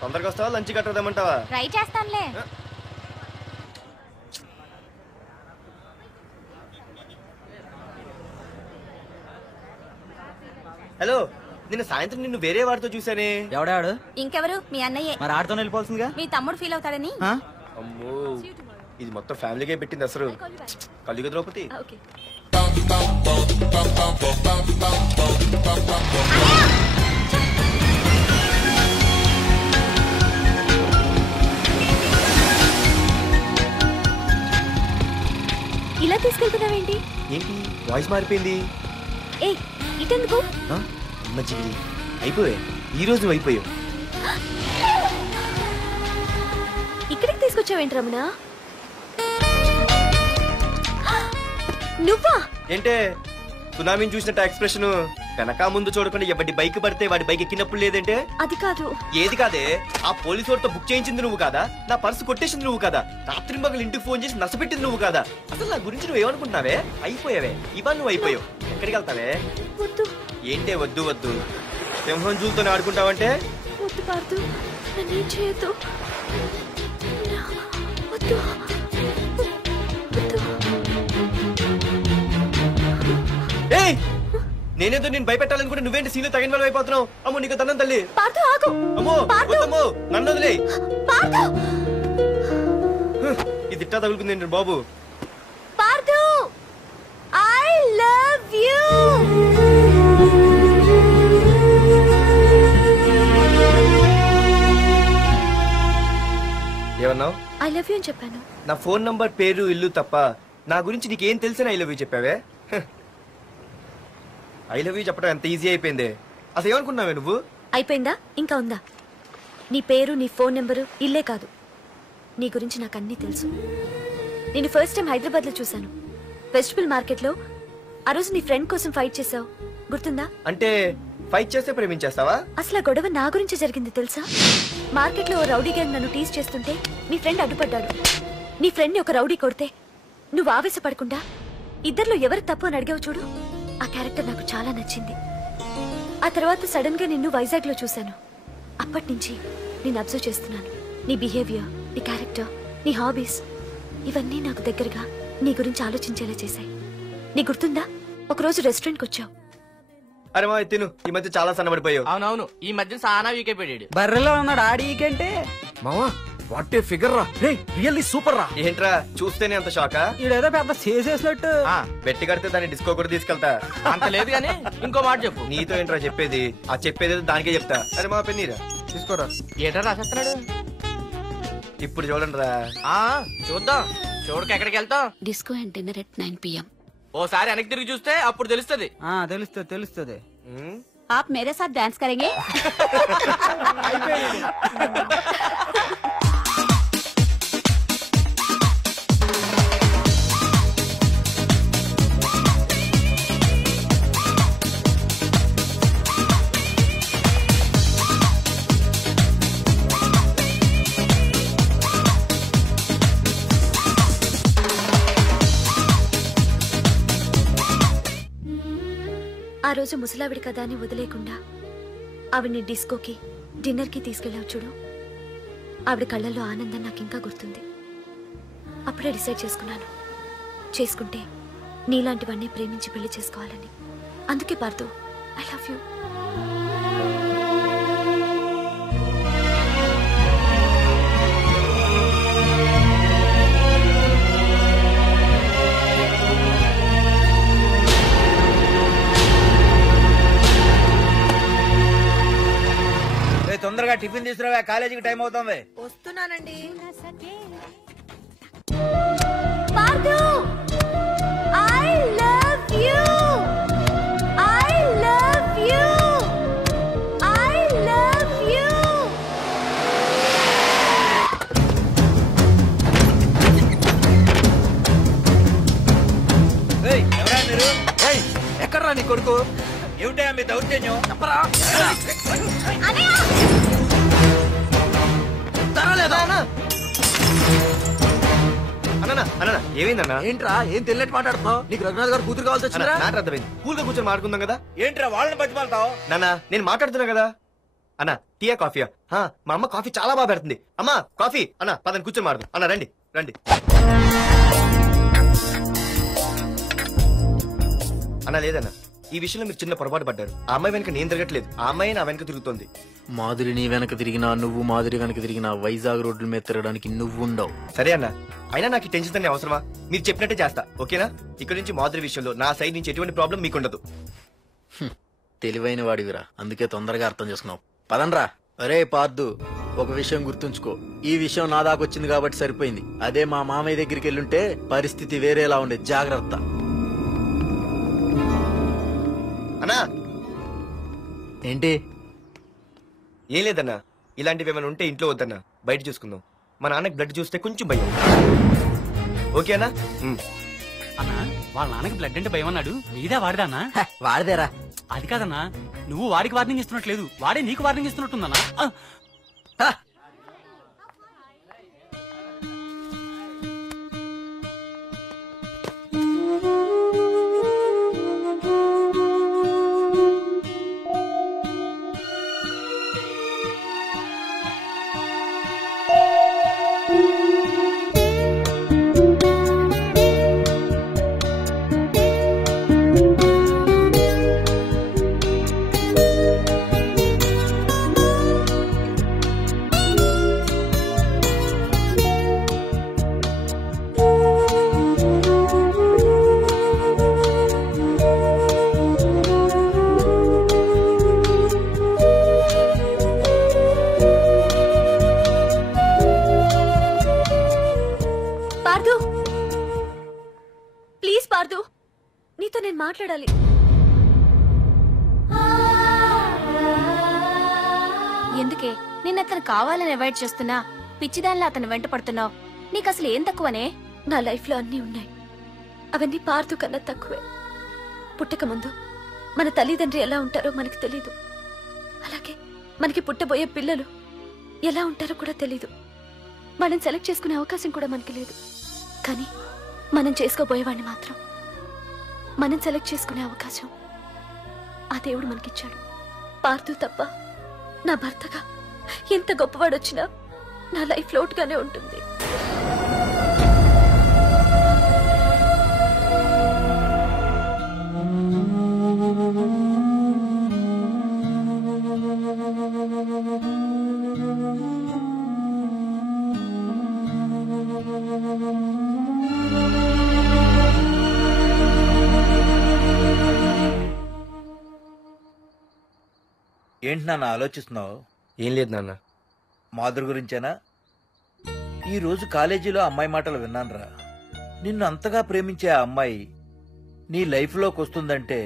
తొందరగా వస్తావా? లంచ్ కట్టదామంటావా? ట్రై చేస్తానులే. హలో, నిన్న సాయంత్రం నిన్ను వేరే వాడితో చూసానే. ఎవడాడు? ఇంకెవరు? మీ అన్నయ్యే. మరి ఆడుతో వెళ్ళిపోతుందిగా. మీ తమ్ముడు ఫీల్ అవుతాడని. అమ్మో, ఇది మొత్తం ఫ్యామిలీకే పెట్టింది అసలు. కలియుగ ద్రౌపది. ఇలా తీసుకెళ్తున్నావేంటి? ఏంటి వాయిస్ మారిపోయింది? ఏ ఇటెందుకు? మంచిది అయిపోయా. ఈ రోజు నువ్వు అయిపోయావు. ఇక్కడికి తీసుకొచ్చావేంటి రమణ? నువ్వా? ఏంటే సునామీని చూసినట్టు ఎక్స్ప్రెషన్? వెనక ముందు చూడకుండా ఎవడి బైక్ పడితే వాడి బైక్ ఎక్కినప్పుడు లేదంటే? అది కాదు. ఏది కాదే? ఆ పోలీసు వాడితో బుక్ చేయించింది నువ్వు కాదా? నా పర్సు కొట్టేసింది నువ్వు కాదా? రాత్రి మగలు ఇంటికి ఫోన్ చేసి నసపెట్టింది నువ్వు కాదా? అసలు నా గురించి నువ్వు ఏమనుకుంటున్నావే? అయిపోయావే. ఇవాళ నువ్వు అయిపోయావు. ఎక్కడికి వెళ్తావే? ఏంటే వద్దు వద్దు, సింహం జూలతో ఆడుకుంటావంటే? వద్దు పార్దు, నన్నేం చేయొద్దు. వద్దు. ఏయ్, నేనేదో నేను భయపెట్టాలనుకుంటే నువ్వేంటి సీన్లు తగిన వాళ్ళు అయిపోతున్నావు? అమ్మో నీకు దండం తల్లి. అమ్మో వద్దమ్మో, నన్ను వదిలే. ఇది ఇట్టా తగులుకుంది బాబు. Pardhu, I love you. ఏమన్నావు? ఐ లవ్ యూ అని చెప్పాను. నా ఫోన్ నంబర్, పేరు, ఇల్లు తప్ప నా గురించి నీకేం తెలిసిన ఐ లవ్ యూ చెప్పావే? ఐ లవ్ యూ చెప్పడం ఎంత ఈజీ అయిపోయింది. అసలు ఏమనుకున్నావే నువ్వు? అయిపోయిందా? ఇంకా ఉందా? నీ పేరు, నీ ఫోన్ నెంబరు, ఇల్లే కాదు, నీ గురించి నాకు అన్నీ తెలుసు. నేను ఫస్ట్ టైం హైదరాబాద్ లో చూశాను, వెజిటబుల్ మార్కెట్ లో. ఆ రోజు నీ ఫ్రెండ్ కోసం ఫైట్ చేసావు, గుర్తుందా? అంటే ఫైట్ చేస్తే ప్రేమించేస్తావా? అసలు ఆ గొడవ నా గురించి జరిగింది తెలుసా? మార్కెట్ లో ఓ రౌడీ గ్యాంగ్ నన్ను టీజ్ చేస్తుంటే నీ ఫ్రెండ్ అడ్డుపడ్డాడు. నీ ఫ్రెండ్ ని ఒక రౌడీ కొడితే నువ్వు ఆవేశపడకుండా ఇద్దరిలో ఎవరు తప్పు అని అడిగావు చూడు, ఆ క్యారెక్టర్ నాకు చాలా నచ్చింది. ఆ తర్వాత సడన్ గా నిన్ను వైజాగ్ లో చూశాను. అప్పటి నుంచి నేను అబ్జర్వ్ చేస్తున్నాను. నీ బిహేవియర్, నీ క్యారెక్టర్, నీ హాబీస్, ఇవన్నీ నాకు దగ్గరగా నీ గురించి ఆలోచించేలా చేశాయి. నీ గుర్తుందా, ఒకరోజు రెస్టారెంట్కి వచ్చావు. అరే మా తిను, ఈ మధ్య చాలా సన్నబడిపోయావు. అవునవును, ఈ మధ్య సానా వీకే పెట్టాడు. బర్రెలో ఉన్నాడు ఆడీకంటే. మావా వాట్ ఏ ఫిగర్ రా. రే రియల్లీ సూపర్ రా. ఏంట్రా చూస్తేనే అంత షాకా? ఇదేదో పెద్ద చేసేసినట్టు. బెట్టి కడితే దాన్ని డిస్కో కూడా తీసుకెళ్తా. అంత లేదు గానీ ఇంకో మాట చెప్పు. నీతో ఏంట్రా చెప్పేది? ఆ చెప్పేది దానికే చెప్తా. అరే మా పెన్నీరా తీసుకోరా. ఏంట్రా రాసేస్తున్నాడు? ఇప్పుడు చూడండి రా. చూద్దాం. చూడక ఎక్కడికి వెళ్తాం? Disco and dinner at 9 PM. ఓసారి వెనక్కి తిరిగి చూస్తే అప్పుడు తెలుస్తుంది. తెలుస్తుంది. आप मेरे साथ डांस करेंगे? ఆ రోజు ముసలావిడి కదా అని వదిలేకుండా ఆవిడ్ని డిస్కోకి, డిన్నర్కి తీసుకెళ్ళావు చూడు, ఆవిడ కళ్ళల్లో ఆనందం నాకు ఇంకా గుర్తుంది. అప్పుడే డిసైడ్ చేసుకుంటే నీలాంటివన్నీ ప్రేమించి పెళ్లి చేసుకోవాలని. అందుకే Pardhu, I love you. Tiffin తీసుకురావా, కాలేజీకి టైం అవుతుంది. వస్తున్నానండి. Pardhu I love you I love you I love you. ఎవరా మీరు? ఎక్కడ్రా నీ కొడుకు? ఏమిటా మీ దౌర్జన్యం? చెప్పరా. ఏమైందన్నా? ఏంట్రా ఏం తెలియట్ మాట్లాడుతున్నావు? నీకు రఘునాథ్ గారు కూతురు కావాల్సి వచ్చిందా? అర్థమైంది. కూల్ గా కూర్చొని మాట్లాడుకుందాం కదా. ఏంట్రా వాళ్ళని బతిమాలతావు? నాన్న నేను మాట్లాడుతున్నా కదా. అన్న టీయా కాఫీయా? మా అమ్మ కాఫీ చాలా బాగా పెడుతుంది. అమ్మా కాఫీ. అన్న పదని కూర్చొని మాడదు. అన్న రండి రండి. అన్న లేదన్న, ఈ విషయంలో మీరు చిన్న పొరపాటు పడ్డారు. ఆ అమ్మాయి వెనక నేను తిరగట్లేదు, ఆ అమ్మాయి నా వెనక తిరుగుతోంది. మాధురి నీ వెనక తిరిగినా, నువ్వు మాధురి వెనక తిరిగినా వైజాగ్ రోడ్ల మీద తిరగడానికి నువ్వు ఉండవు. సరే అన్న, అయినా నాకు ఈ టెన్షన్ అనే అవసరమా? మీరు చెప్పినట్టే చేస్తా, ఓకేనా? ఇక్కడ నుంచి మాధురి విషయంలో నా సైడ్ నుంచి ఎటువంటి ప్రాబ్లం మీకుండదు. తెలివైన వాడివిరా, అందుకే తొందరగా అర్థం చేసుకున్నావు. పదండ్రా. అరే పార్దు, ఒక విషయం గుర్తుంచుకో. ఈ విషయం నా దాకొచ్చింది కాబట్టి సరిపోయింది. అదే మా మామయ్య దగ్గరికి వెళ్ళుంటే పరిస్థితి వేరేలా ఉండే. జాగ్రత్త. అన్నా ఏంటి? ఏం లేదన్నా, ఇలాంటివి ఏమైనా ఉంటే ఇంట్లో వద్దన్నా, బయట చూసుకుందాం. మా నాన్నకి బ్లడ్ చూస్తే కొంచెం భయం. ఓకేనా? అన్నా వాళ్ళ నాన్నకి బ్లడ్ అంటే భయం అన్నాడు. నీదా వాడిదా అన్నా? వాడిదేరా. అది కాదన్నా, నువ్వు వాడికి వార్నింగ్ ఇస్తున్నట్లేదు, వాడే నీకు వార్నింగ్ ఇస్తున్నట్టుందన్నా. నీతో నేను మాట్లాడాలి. ఎందుకే నిన్న అతను కావాలని అవాయిడ్ చేస్తున్నా పిచ్చిదానిలా అతను వెంట పడుతున్నావు? నీకు అసలు ఏం తక్కువనే? నా లైఫ్ లో అన్నీ ఉన్నాయి, అవన్నీ పార్దు కన్నా తక్కువే. పుట్టక ముందు మన తల్లిదండ్రి ఎలా ఉంటారో మనకు తెలీదు, అలాగే మనకి పుట్టబోయే పిల్లలు ఎలా ఉంటారో కూడా తెలీదు. మనం సెలెక్ట్ చేసుకునే అవకాశం కూడా మనకి లేదు. కానీ మనం చేసుకోబోయేవాడిని మాత్రం మనం సెలెక్ట్ చేసుకునే అవకాశం ఆ దేవుడు మనకిచ్చాడు. పార్దు తప్ప నా భర్తగా ఎంత గొప్పవాడొచ్చినా నా లైఫ్ లోటుగానే ఉంటుంది. ఏంటి నాన్న ఆలోచిస్తున్నావు? ఏం లేదు నాన్న. మాధురి గురించేనా? ఈ రోజు కాలేజీలో అమ్మాయి మాటలు విన్నానురా. నిన్ను అంతగా ప్రేమించే ఆ అమ్మాయి నీ లైఫ్ లోకి వస్తుందంటే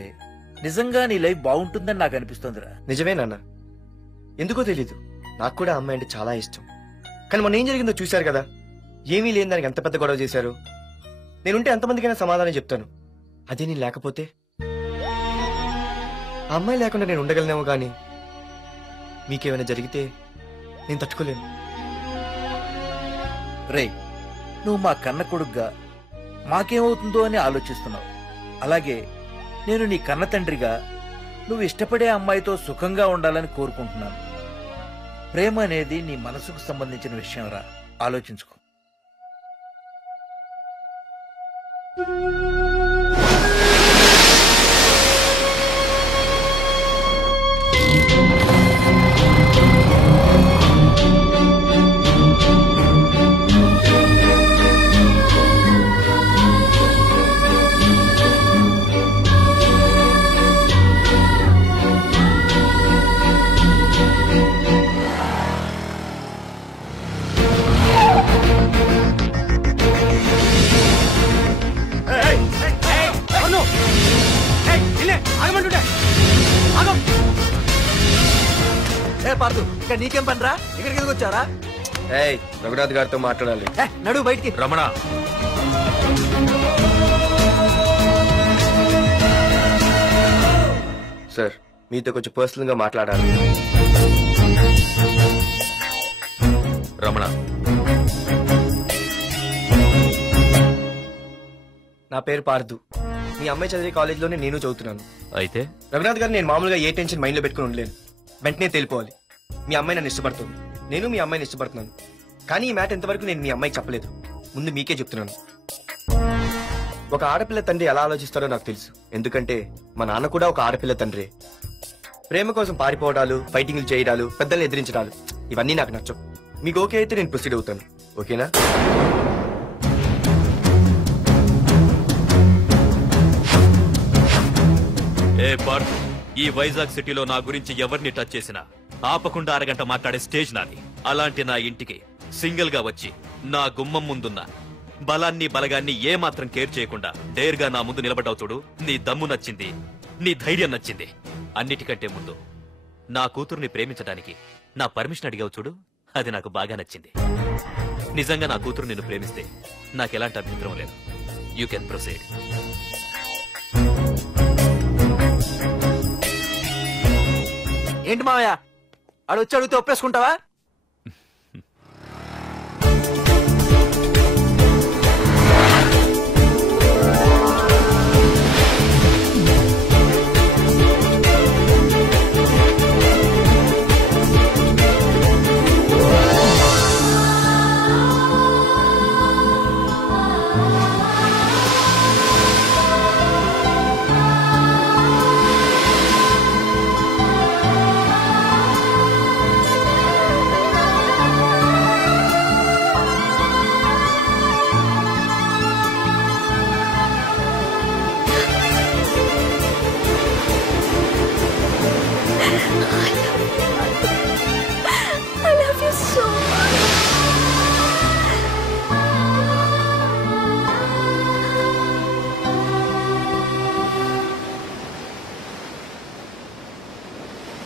నిజంగా నీ లైఫ్ బాగుంటుందని నాకు అనిపిస్తుందిరా. నిజమే నాన్న, ఎందుకో తెలీదు, నాకు కూడా అమ్మాయి అంటే చాలా ఇష్టం. కానీ మొన్న ఏం జరిగిందో చూశారు కదా, ఏమీ లేని దానికి ఎంత పెద్ద గొడవ చేశారు. నేనుంటే ఎంతమందికైనా సమాధానం చెప్తాను, అదే నేను లేకపోతే? ఆ అమ్మాయి లేకుండా నేను ఉండగలనేమో, కానీ మీకేమైనా జరిగితే నేను తట్టుకోలేను. రే, నువ్వు మా కన్న కొడుగ్గా మాకేమవుతుందో అని ఆలోచిస్తున్నావు. అలాగే నేను నీ కన్న తండ్రిగా నువ్వు ఇష్టపడే అమ్మాయితో సుఖంగా ఉండాలని కోరుకుంటున్నాను. ప్రేమ అనేది నీ మనసుకు సంబంధించిన విషయం రా, ఆలోచించుకో. పార్దు ఇక్కడ నీకేం పనిరా? ఇక్కడికి ఎందుకు వచ్చారా? ఏయ్, రఘునాథ్ గారితో మాట్లాడాలి. నడు బయటికి. రమణ, సార్ మీతో కొంచెం పర్సనల్ గా మాట్లాడాలి. రమణ, నా పేరు పార్దు. మీ అమ్మాయి చదివే కాలేజ్లోనే నేను చదువుతున్నాను. అయితే రఘునాథ్ గారు, నేను మామూలుగా ఏ టెన్షన్ మైండ్ లో పెట్టుకుని ఉండలేను. వెంటనే తెలిపోవాలి. మీ అమ్మాయి నన్ను ఇష్టపడుతుంది, నేను మీ అమ్మాయిని ఇష్టపడుతున్నాను. కానీ ఈ మ్యాటర్ ఇంతవరకు నేను మీ అమ్మాయికి చెప్పలేదు. ముందు మీకే చెప్తున్నాను. ఒక ఆడపిల్ల తండ్రి ఎలా ఆలోచిస్తారో నాకు తెలుసు. ఎందుకంటే మా నాన్న కూడా ఒక ఆడపిల్ల తండ్రి. ప్రేమ కోసం పారిపోవడాలు, ఫైటింగ్లు చేయడాలు, పెద్దల్ని ఎదిరించడాలు ఇవన్నీ నాకు నచ్చవు. మీకు ఓకే అయితే నేను ప్రొసీడ్ అవుతాను. ఓకేనా? ఏ పార్ట్, ఈ వైజాగ్ సిటీలో నా గురించి ఎవరిని టచ్ చేసినా ఆపకుండా అరగంట మాట్లాడే స్టేజ్ నాది. అలాంటి నా ఇంటికి సింగిల్ గా వచ్చి నా గుమ్మం ముందున్న బలాన్ని బలగాన్ని ఏ మాత్రం కేర్ చేయకుండా డేర్గా నా ముందు నిలబడ్డావు చూడు. నీ దమ్ము నచ్చింది, నీ ధైర్యం నచ్చింది. అన్నిటికంటే ముందు నా కూతుర్ని ప్రేమించడానికి నా పర్మిషన్ అడిగావు చూడు, అది నాకు బాగా నచ్చింది. నిజంగా నా కూతురు నిన్ను ప్రేమిస్తే నాకెలాంటి అభ్యంతరం లేదు. You can proceed. ఏంటి మావయ్య, ఆడు వచ్చి అడిగితే ఒప్పేసుకుంటావా?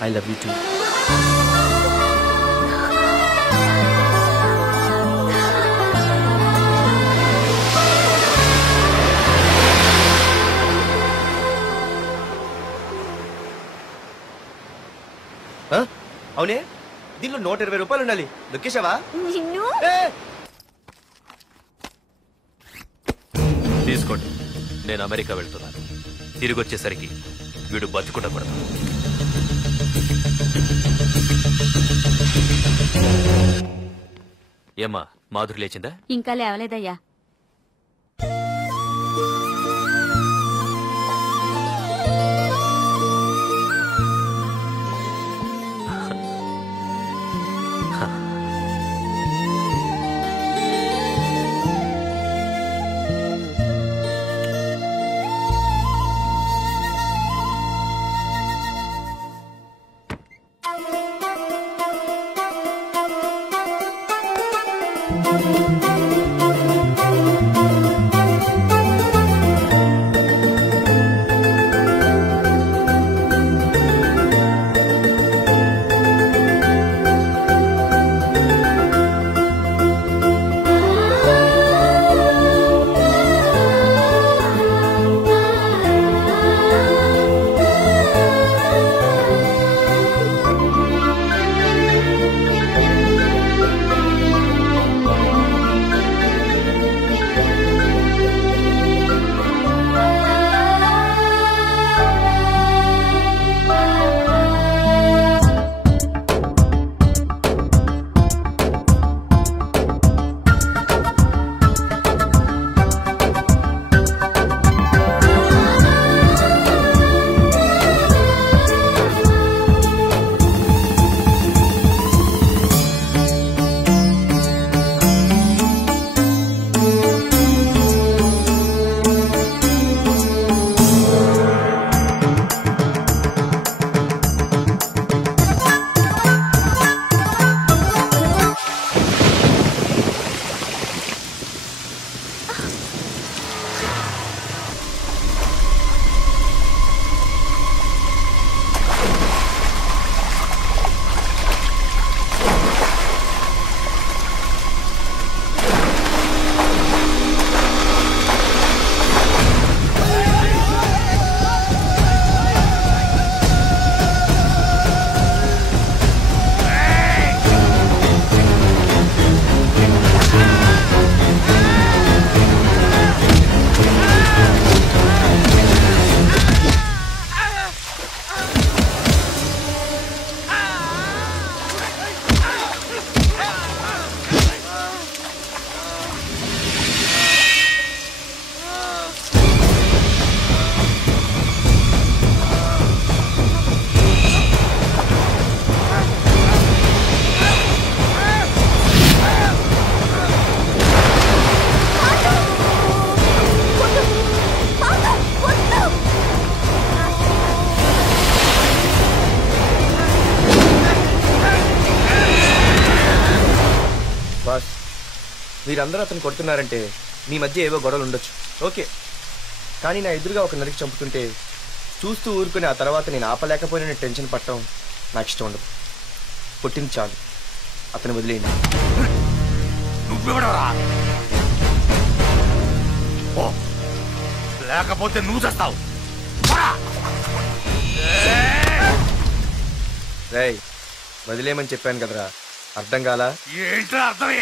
I love you too. అవునే, దీనిలో 120 రూపాయలు ఉండాలి. దొక్కేశావా? తీసుకోండి. నేను అమెరికా వెళ్తున్నాను. తిరిగి వచ్చేసరికి వీడు బతుకుండా పడతాను. ఏమ్మా, మాధురి లేచిందా? ఇంకా లేవలేదయ్యా. బాస్ మీరందరూ అతను కొడుతున్నారంటే మీ మధ్య ఏవో గొడవలు ఉండొచ్చు, ఓకే. కానీ నా ఎదురుగా ఒక నరికి చంపుతుంటే చూస్తూ ఊరుకుని ఆ తర్వాత నేను ఆపలేకపోయిన టెన్షన్ పట్టడం నాకు ఇష్టం ఉండదు. కొట్టింది చాలు, అతను వదిలేయండి. నువ్వెవడరా? లేకపోతే నువ్వు చేస్తావు. రేయ్ వదిలేయమని చెప్పాను కదరా, అర్థం కాలా? ఏంట్రా అర్థమే?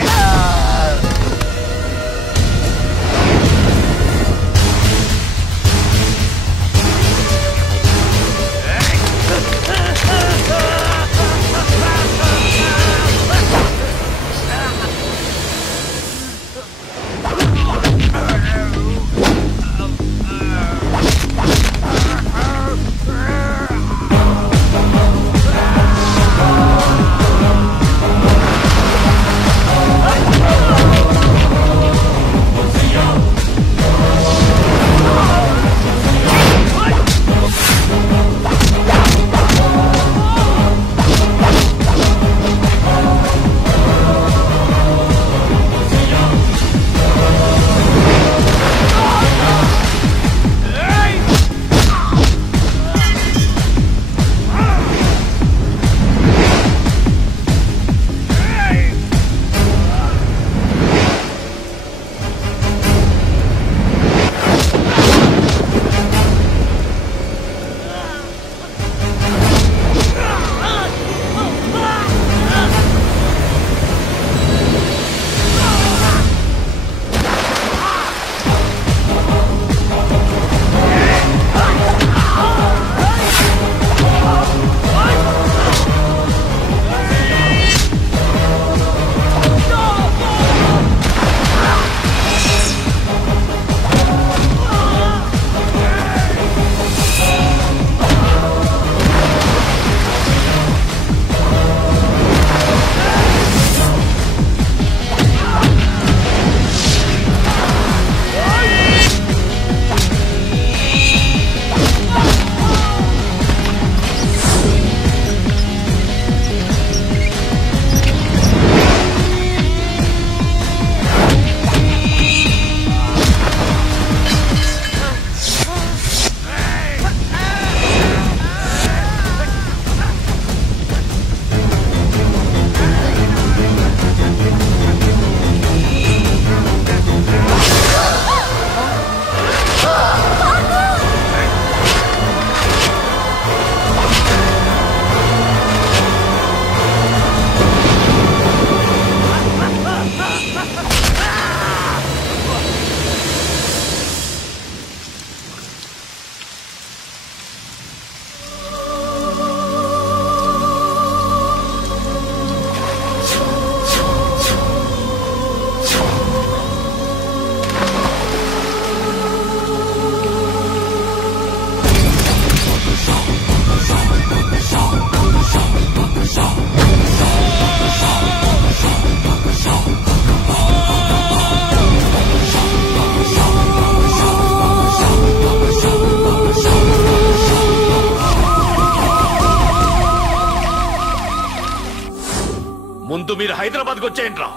ముందు మీరు హైదరాబాద్కి వచ్చేయండి రా.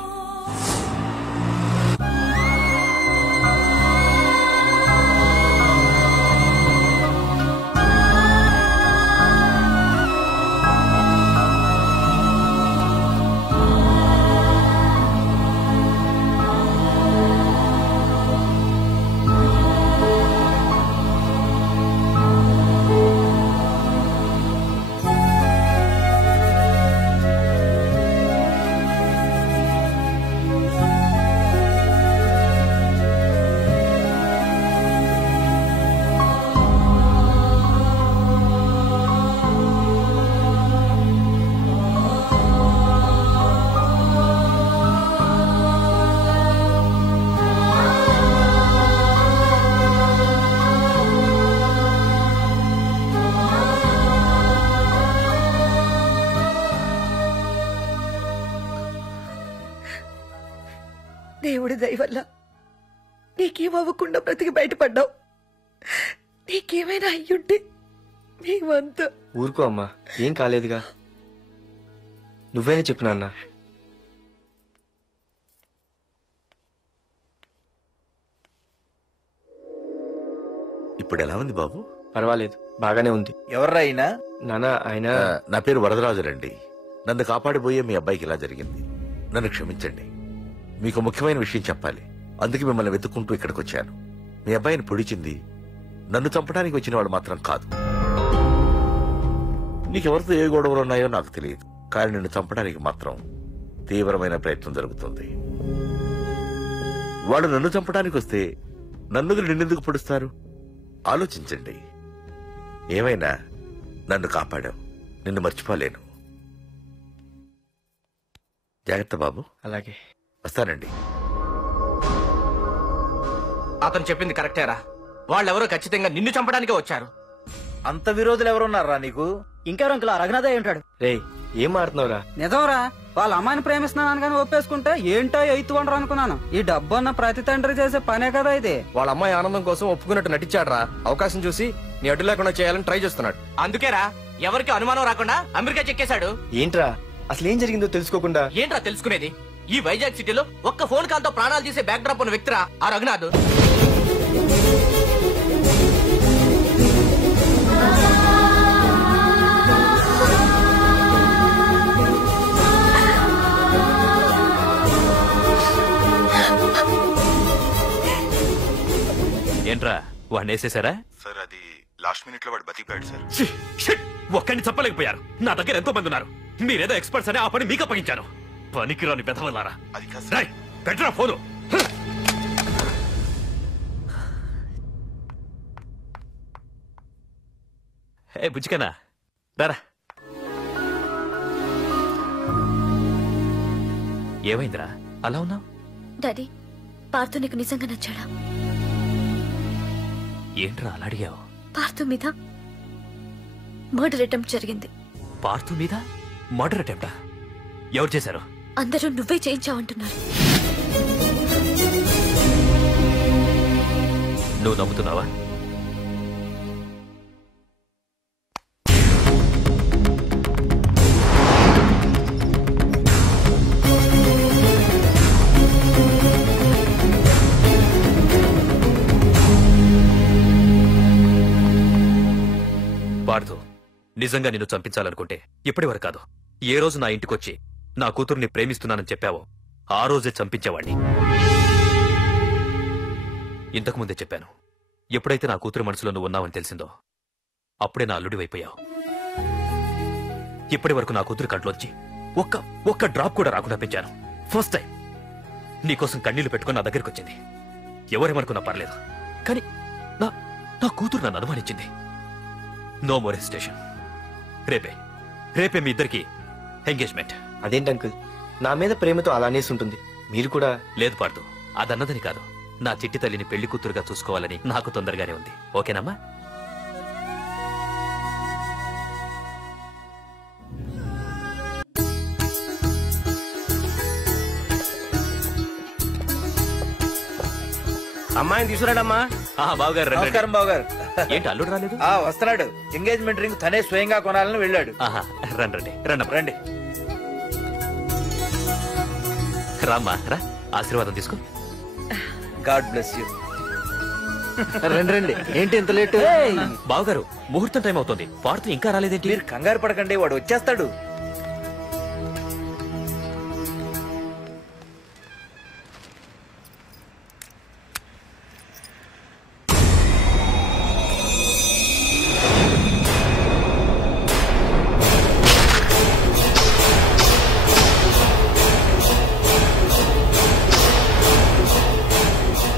దేవుడి దయ వల్ల నీకేమవ్వకుండా బ్రతికి బయటపడ్డావు. నీకేమైనా అయ్యుంటే మేమంతా. ఊరుకో అమ్మా, ఏం కాలేదుగా. నువ్వేనే చెప్పు నాన్న. ఇప్పుడు ఎలా ఉంది బాబు? పర్వాలేదు, బాగానే ఉంది. ఎవర్రా అయినా? నానా ఆయన నా పేరు వరదరాజులండి. నన్ను కాపాడిపోయే మీ అబ్బాయికి ఇలా జరిగింది. నన్ను క్షమించండి. మీకు ముఖ్యమైన విషయం చెప్పాలి. అందుకే మిమ్మల్ని వెతుక్కుంటూ ఇక్కడికి వచ్చాను. మీ అబ్బాయిని పొడిచింది నన్ను చంపడానికి వచ్చిన వాడు మాత్రం కాదు. నీకెవరితో ఏ గొడవలు ఉన్నాయో నాకు తెలియదు, కానీ నిన్ను చంపడానికి మాత్రం తీవ్రమైన ప్రయత్నం జరుగుతుంది. వాడు నన్ను చంపడానికి వస్తే నన్ను నిన్నెందుకు పొడుస్తారు? ఆలోచించండి. ఏమైనా నన్ను కాపాడావు, నిన్ను మర్చిపోలేను. జాగ్రత్త బాబు. అలాగే, వస్తానండి. అతను చెప్పింది కరెక్టేరా. వాళ్ళెవరో ఖచ్చితంగా నిన్ను చంపడానికే వచ్చారు. అంత విరోధులు ఎవరున్నారా నీకు? ఇంకా రంకుల రఘునాథే ఉంటాడు. రే, ఏం మారుతున్నావురా? నిజంరా, వాళ్ళ అమ్మాయిని ప్రేమిస్తున్నాను కానీ ఒప్పేసుకుంటే ఏంటో ఎయిత్ వండరు అనుకున్నాను. ఈ డబ్బు అన్న ప్రతి తండ్రి చేసే పనే కదా ఇది. వాళ్ళ అమ్మాయి ఆనందం కోసం ఒప్పుకున్నట్టు నటించాడురా. అవకాశం చూసి నీ అడ్డు లేకుండా చేయాలని ట్రై చేస్తున్నాడు. అందుకేరా ఎవరికి అనుమానం రాకుండా అమెరికా చెక్కేశాడు. ఏంట్రా అసలు ఏం జరిగిందో తెలుసుకోకుండా? ఏంట్రా తెలుసుకునేది? ఈ వైజాగ్ సిటీలో ఒక్క ఫోన్ కాల్ తో ప్రాణాలు తీసే బ్యాక్ డ్రాప్ ఉన్న వ్యక్తిరా ఆ రఘునాథ్. ఏంట్రా వాడిని వేసేసారా? సార్ అది లాస్ట్ మినిట్ లో వాడు బతికిపోయాడు సార్. ఒక్కడిని చెప్పలేకపోయారు. నా దగ్గర ఎంతో మంది ఉన్నారు. మీరేదో ఎక్స్పర్ట్స్ అని ఆ పని మీకు అప్పగించాను. పనికిరాని బెదవలారా. పెట్టరా ఫోను. ఏ బుజ్జికనా రారా. ఏమైందిరా అలా ఉన్నావు? డాడీ, పార్థు నీకు నిజంగా నచ్చాడా? ఏంట్రా అలా అడిగావు? పార్థు మీద మర్డర్ అటెంప్ట్ జరిగింది. పార్థు మీద మర్డర్ అటెంప్టా? ఎవరు చేశారు? అందరూ నువ్వే చేయించావంటున్నారు. నువ్వు నమ్ముతున్నావా? పార్థు, నిజంగా నిన్ను చంపించాలనుకుంటే ఇప్పటి వరకు కాదు, ఏ రోజు నా ఇంటికొచ్చి నా కూతుర్ని ప్రేమిస్తున్నానని చెప్పావో ఆ రోజే చంపించేవాణ్ణి. ఇంతకుముందే చెప్పాను, ఎప్పుడైతే నా కూతురు మనసులో నువ్వు ఉన్నావని తెలిసిందో అప్పుడే నా అల్లుడివైపోయావు. ఇప్పటి వరకు నా కూతురు కంట్లోంచి ఒక్క డ్రాప్ కూడా రాకుండా పెంచాను. ఫస్ట్ టైం నీకోసం కన్నీళ్లు పెట్టుకుని నా దగ్గరికి వచ్చింది. ఎవరేమనుకున్నా పర్లేదు, కానీ నా కూతురు నన్ను అనుమానించింది. No more hesitation. రేపే మీ ఇద్దరికి ఎంగేజ్మెంట్. అదేంటి అంకుల్, నా మీద ప్రేమతో అలానేసి ఉంటుంది. మీరు కూడా? లేదు పార్థు, అదన్నదని కాదు. నా చిట్టి తల్లిని పెళ్లి కూతురుగా చూసుకోవాలని నాకు తొందరగానే ఉంది. ఓకేనమ్మా? అమ్మాయిని తీసుకురాడమ్మా. బావగారు నమస్కారం బావగారు. ఏంటి అల్లుడు రాలేదు? వస్తున్నాడు. ఎంగేజ్మెంట్ రింగ్ తనే స్వయంగా కొనాలని వెళ్ళాడు. రండి రండి. రామ్మా రా, ఆశీర్వాదం తీసుకో. God bless you. రండి. ఏంటి ఇంత లేట్? బావగారు, ముహూర్తం టైం అవుతుంది. పార్థు ఇంకా రాలేదేంటి? మీరు కంగారు పడకండి, వాడు వచ్చేస్తాడు.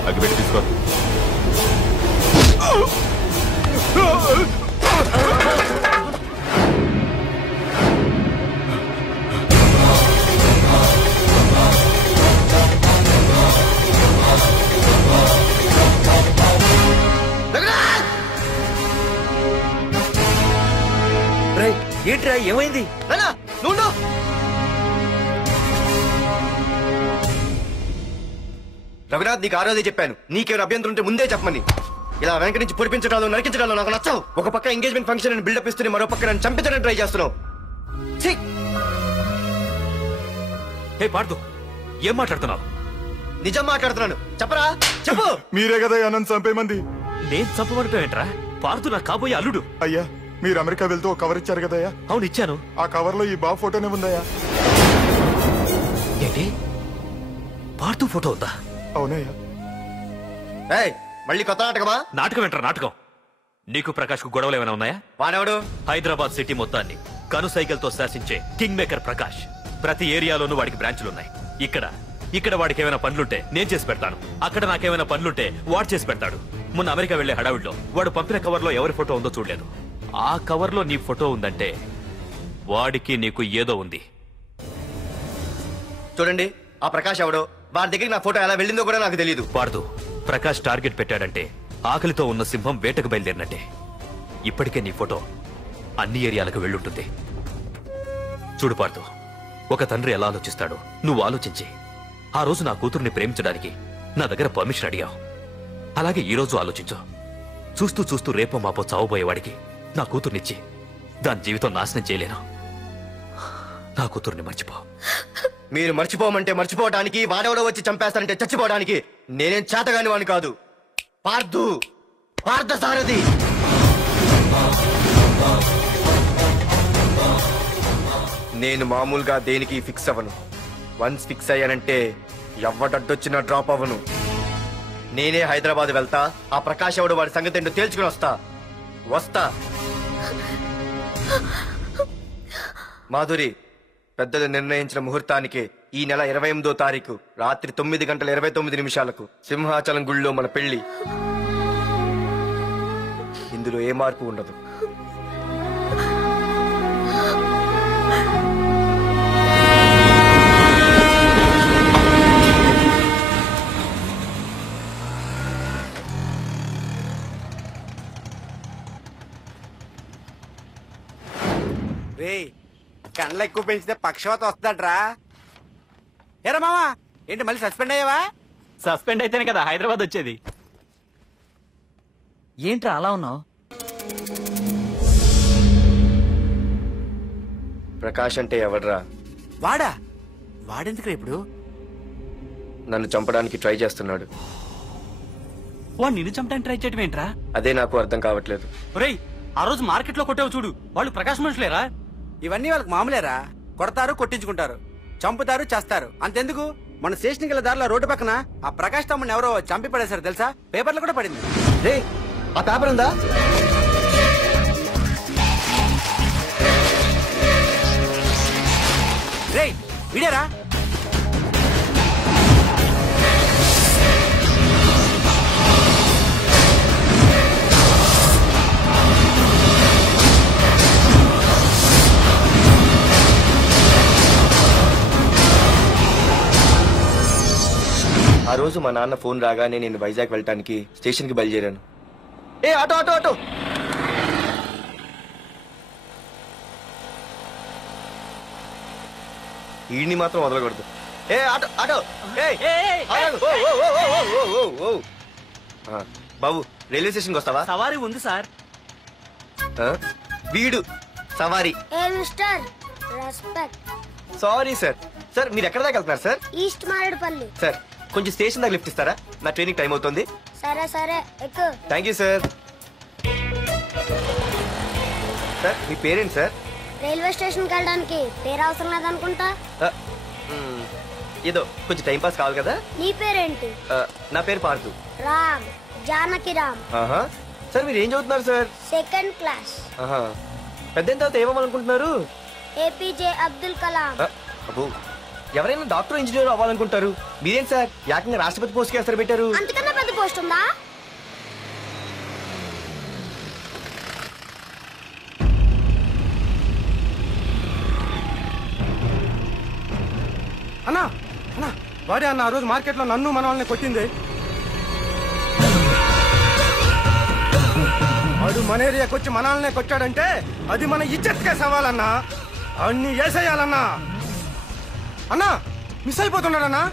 అగ్గిపెట్టి తీసుకో. ఏంట్రా ఏమైంది? రఘునాథ్, నీకు ఆ రోజే చెప్పాను, నీకేమైనా అభ్యంతరం ఉంటే ముందే చెప్పమని. ఇలా వెనక నుంచి పొడిపించడాలు నరికించడాలు నాకు నచ్చవు. ఒక పక్క ఎంగేజ్మెంట్ ఫంక్షన్ అని బిల్డప్ ఇస్తూనే మరో పక్క నన్ను చంపించడానికి ట్రై చేస్తున్నావు. హే పార్థు, ఏం మాట్లాడుతున్నావు? నిజం మాట్లాడుతున్నాను. చెప్పరా, చెప్పు. మీరే కదా నన్ను చంపేమంది. నేను చంపబడటం ఏంట్రా? పార్థు నా కాబోయే అల్లుడు. అయ్యా మీరు అమెరికా వెళ్తూ ఒక కవర్ ఇచ్చారు కదయ్యా? అవును ఇచ్చాను. ఆ కవర్ లో ఈ బాబు ఫోటోనే ఉందయ్యా. ఏంటి పార్థు ఫోటో ఉందా? అవునయ్యా. మళ్ళీ కొత్త నాటకమా? నాటకం ఏంట్రా నాటకం? నీకు ప్రకాష్ కు గొడవలు ఏమైనా ఉన్నాయా? వాడెవడు? హైదరాబాద్ సిటీ మొత్తాన్ని కను సైకిల్ తో శాసించే కింగ్ మేకర్ ప్రకాష్. ప్రతి ఏరియాలోనూ వాడికి బ్రాంచులున్నాయి. ఇక్కడ వాడికి ఏమైనా పనులుంటే నేను చేసి పెడతాను, అక్కడ నాకేమైనా పనులుంటే వాడు చేసి పెడతాడు. మొన్న అమెరికా వెళ్లే హడావిడిలో వాడు పంపిన కవర్ లో ఎవరి ఫోటో ఉందో చూడలేదు. ఆ కవర్ లో నీ ఫోటో ఉందంటే వాడికి నీకు ఏదో ఉంది. చూడండి, ఆ ప్రకాష్ ఎవడో, వాడి దగ్గరికి నా ఫోటో ఎలా వెళ్ళిందో కూడా నాకు తెలియదు. పార్దు, ప్రకాష్ టార్గెట్ పెట్టాడంటే ఆకలితో ఉన్న సింహం వేటకు బయలుదేరినట్టే. ఇప్పటికే నీ ఫోటో అన్ని ఏరియాలకు వెళ్ళుంటుంది. చూడు పార్దు, ఒక తండ్రి ఎలా ఆలోచిస్తాడో నువ్వు ఆలోచించి ఆ రోజు నా కూతుర్ని ప్రేమించడానికి నా దగ్గర పర్మిషన్ అడిగావు. అలాగే ఈ రోజు ఆలోచించు. చూస్తూ చూస్తూ రేపో మాపో చావబోయేవాడికి నా కూతుర్నిచ్చి దాని జీవితం నాశనం చేయలేను. నా కూతుర్ని మర్చిపో. మీరు మర్చిపోమంటే మర్చిపోవడానికి, వాడెవడో వచ్చి చంపేస్తానంటే చచ్చిపోవడానికి నేనేం చేతగాని వాడిని కాదు. పార్థసారథి. నేను మామూలుగా దేనికి ఫిక్స్ అవ్వను. వన్స్ ఫిక్స్ అయ్యానంటే ఎవ్వడడ్డొచ్చినా డ్రాప్ అవ్వను. నేనే హైదరాబాద్ వెళ్తా, ఆ ప్రకాష్ ఎవడు వాడి సంగతి ఏంటో తేల్చుకుని వస్తా. మాధురి, పెద్దలు నిర్ణయించిన ముహూర్తానికి ఈ నెల 28వ తారీఖు రాత్రి 9:29 సింహాచలం గుళ్ళో మన పెళ్లి. ఇందులో ఏ మార్పు ఉండదు. రే, కండ్లు ఎక్కువ పెంచితే పక్షవాత వస్తుందట్రా. ఏరా మామా, ఏంటి మళ్ళీ సస్పెండ్ అయ్యావా? సస్పెండ్ అయితేనే కదా హైదరాబాద్ వచ్చేది. ఏంట్రా అలా ఉన్నావు? ప్రకాష్ అంటే ఎవడ్రా? వాడెందుకురా ఇప్పుడు? నన్ను చంపడానికి ట్రై చేస్తున్నాడు. వాడు నిన్ను చంపడానికి ట్రై చేయడం ఏంట్రా? అదే నాకు అర్థం కావట్లేదు. ఒరేయ్, ఆ రోజు మార్కెట్ లో కొట్టావు చూడు, వాళ్ళు ప్రకాష్ మనుషులేరా? ఇవన్నీ వాళ్ళకి మామూలేరా. కొడతారు, కొట్టించుకుంటారు, చంపుతారు, చేస్తారు. అంతెందుకు, మన స్టేషన్కి వెళ్ళే దారిలో రోడ్డు పక్కన ఆ ప్రకాష్ తమ్ముడిని ఎవరో చంపి పడేశారు తెలుసా? పేపర్లు కూడా పడింది. రే, ఆ పేపర్ ఉందా? రే, విడారా? ఆ రోజు మా నాన్న ఫోన్ రాగానే నేను వైజాగ్ వెళ్ళటానికి స్టేషన్ కి బయలుదేరాను. ఏ ఆటో ఆటో ఆటో! ఈడిని మాత్రం వదలకూడదు. ఏ ఆటో ఆటో! బాబు, రైల్వే స్టేషన్ కి వస్తావా? సవారీ ఉంది సార్. వీడు సవారీ. Sorry sir. సార్, మీరు ఎక్కడ దాకా వెళ్తున్నారు సార్? ఈస్ట్ మారేడుపల్లి. సార్, కొంచెం స్టేషన్ దాకా లిఫ్ట్ ఇస్తారా? నా ట్రైనింగ్ టైం అవుతుంది. సరే సరే, ఎక్కు. Thank you sir. సార్, మీ పేరేంటి సార్? రైల్వే స్టేషన్ కి వెళ్ళడానికి పేరు అవసరం లేదనుకుంటా. ఏదో కొంచెం టైం పాస్ కావాలి కదా. నీ పేరేంటి? నా పేరు పార్థు. రామ్, జానకి రామ్. సార్, మీరు ఏం చదువుతున్నారు సార్? Second class. పెద్ద తర్వాత ఏమవ్వాలనుకుంటున్నారు? ఏపీజే అబ్దుల్ కలాం. అబ్బో, ఎవరైనా డాక్టర్ ఇంజనీర్ అవ్వాలనుకుంటారు. మీరేం సార్ ఏకంగా రాష్ట్రపతి పోస్ట్ కి ఎసరు పెట్టారు? అంతకన్నా పెద్ద పోస్ట్ ఉందా? అన్నా అన్నా, వాడే అన్న ఆ రోజు మార్కెట్ లో నన్ను మన వాళ్ళని కొట్టింది. వాడు మన ఏరియాకి వచ్చి మన వాళ్ళనే కొట్టాడంటే అది మన ఇజ్జత్కే సవాలన్నా. అన్ని వేసేయాలన్నా. అన్నా, మిస్ అయిపోతున్నాడన్నా.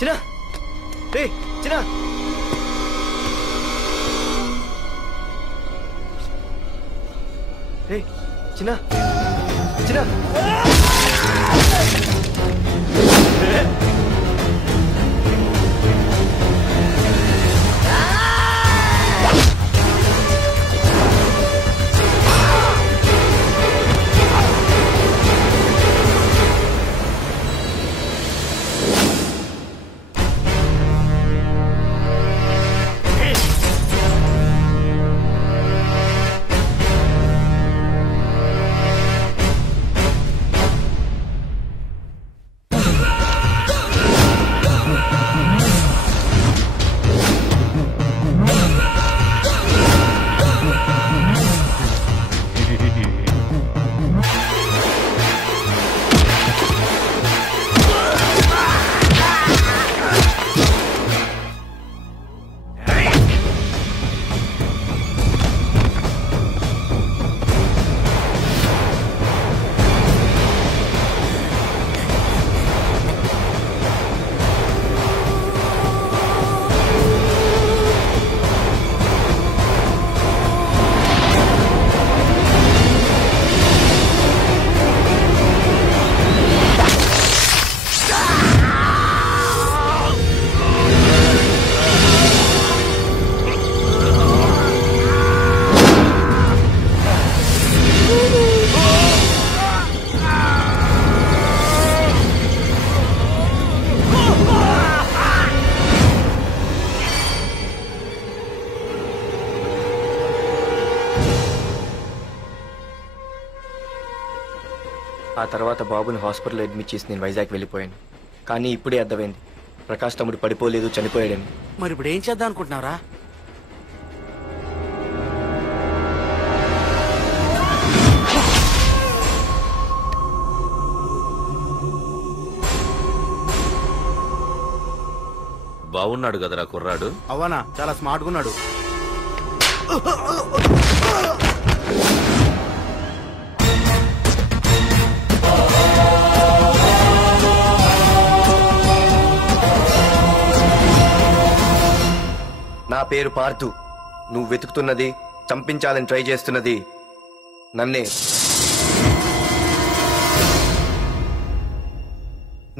చిన్న రే చిన్న రే చిన్న చిన్న ఆ తర్వాత బాబుని హాస్పిటల్లో అడ్మిట్ చేసి నేను వైజాగ్ వెళ్ళిపోయాను. కానీ ఇప్పుడే అర్థమైంది ప్రకాష్ తమ్ముడు పడిపోలేదు, చనిపోయాడని. మరి ఇప్పుడు ఏం చేద్దాం అనుకుంటున్నారా? బాగున్నాడు కదరా కుర్రాడు. అవనా చాలా స్మార్ట్ గా ఉన్నాడు. నా పేరు పార్థు. నువ్వు వెతుకుతున్నది, చంపించాలని ట్రై చేస్తున్నది నన్నే.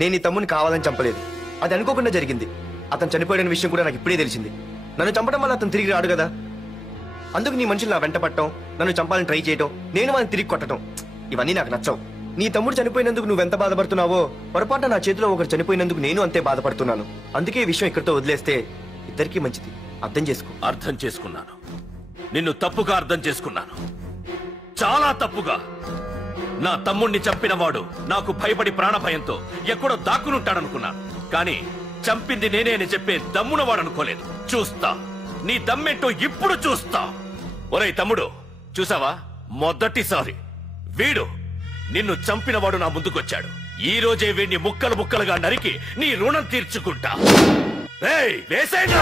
నేను ఈ తమ్ముని కావాలని చంపలేదు, అది అనుకోకుండా జరిగింది. అతను చనిపోయిన విషయం కూడా నాకు ఇప్పుడే తెలిసింది. నన్ను చంపడం వల్ల అతను తిరిగి రాడు కదా, అందుకు నీ మనుషులు నా వెంట పట్టడం, నన్ను చంపాలని ట్రై చేయడం, నేను వాళ్ళని తిరిగి కొట్టడం, ఇవన్నీ నాకు నచ్చవు. నీ తమ్ముడు చనిపోయినందుకు నువ్వెంత బాధపడుతున్నావో, పొరపాటున నా చేతిలో ఒకరు చనిపోయినందుకు నేను అంతే బాధపడుతున్నాను. అందుకే ఈ విషయం ఇక్కడితో వదిలేస్తే ఇద్దరికీ మంచిది. అర్థం చేసుకో. అర్థం చేసుకున్నాను. నిన్ను తప్పుగా అర్థం చేసుకున్నాను, చాలా తప్పుగా. నా తమ్ముణ్ణి చంపినవాడు నాకు భయపడి ప్రాణభయంతో ఎక్కడో దాక్కునుంటాడనుకున్నాను. కానీ చంపింది నేనే అని చెప్పే దమ్మునవాడు అనుకోలేదు. చూస్తా, నీ దమ్మెంటో ఇప్పుడు చూస్తా. ఒరేయ్ తమ్ముడు, చూసావా, మొదటిసారి వీడు నిన్ను చంపినవాడు నా ముందుకొచ్చాడు. ఈ రోజే వీడిని ముక్కలు ముక్కలుగా నరికి నీ రుణం తీర్చుకుంటా. ఏయ్, వేసేయండి.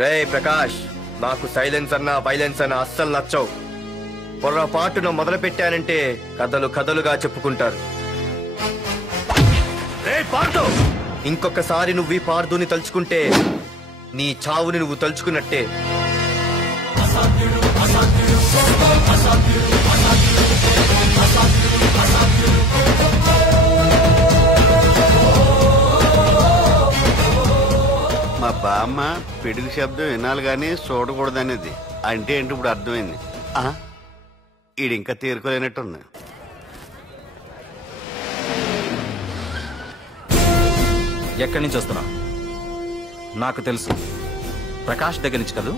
రే ప్రకాష్, నాకు సైలెన్స్ అన్నా వైలెన్స్ అన్నా అస్సలు నచ్చవు. పొరపాటున మొదలు పెట్టానంటే కథలు కథలుగా చెప్పుకుంటారు. ఇంకొకసారి నువ్వు ఈ పార్థుని తలుచుకుంటే నీ చావుని నువ్వు తలుచుకున్నట్టే. మా బామ్మ పిడుగు శబ్దం వినాలి గాని చూడకూడదనేది. అంటే ఏంటి ఇప్పుడు అర్థమైంది. ఈడింకా తీరుకోలేనట్టుంది. ఎక్కడి నుంచి వస్తున్నా? నాకు తెలుసు, ప్రకాష్ దగ్గర నుంచి కదూ.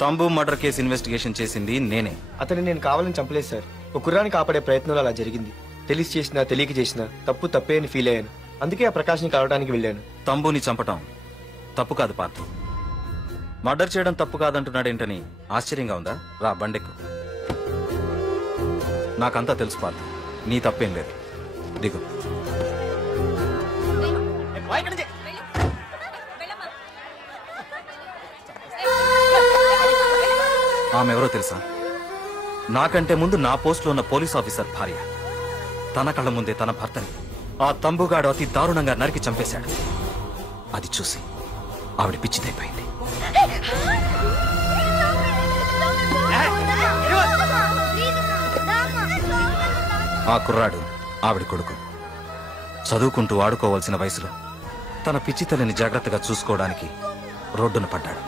తంబు మర్డర్ కేసు ఇన్వెస్టిగేషన్ చేసింది నేనే. అతన్ని నేను కావాలని చంపలేదు సార్. ఒక కుర్రాన్ని కాపాడే ప్రయత్నంలో అలా జరిగింది. తెలిసి చేసినా తెలియక చేసినా తప్పు తప్పే అని ఫీల్ అయ్యాను. అందుకే ఆ ప్రకాష్ని కలవడానికి వెళ్ళాను. తంబుని చంపటం తప్పు కాదు పార్థు. మర్డర్ చేయడం తప్పు కాదంటున్నాడేంటని ఆశ్చర్యంగా ఉందా? రా బండెక్కు. నాకంతా తెలుసు పార్థు, నీ తప్పేం లేదు. దిగు. ఆమె ఎవరో తెలుసా? నాకంటే ముందు నా పోస్టులో ఉన్న పోలీస్ ఆఫీసర్ భార్య. తన కళ్ళ ముందే తన భర్తని ఆ తంబుగాడు అతి దారుణంగా నరికి చంపేశాడు. అది చూసి ఆవిడ పిచ్చిదైపోయింది. ఆ కుర్రాడు ఆవిడ కొడుకు. చదువుకుంటూ ఆడుకోవాల్సిన వయసులో తన పిచ్చి తల్లిని జాగ్రత్తగా చూసుకోవడానికి రోడ్డున పడ్డాడు.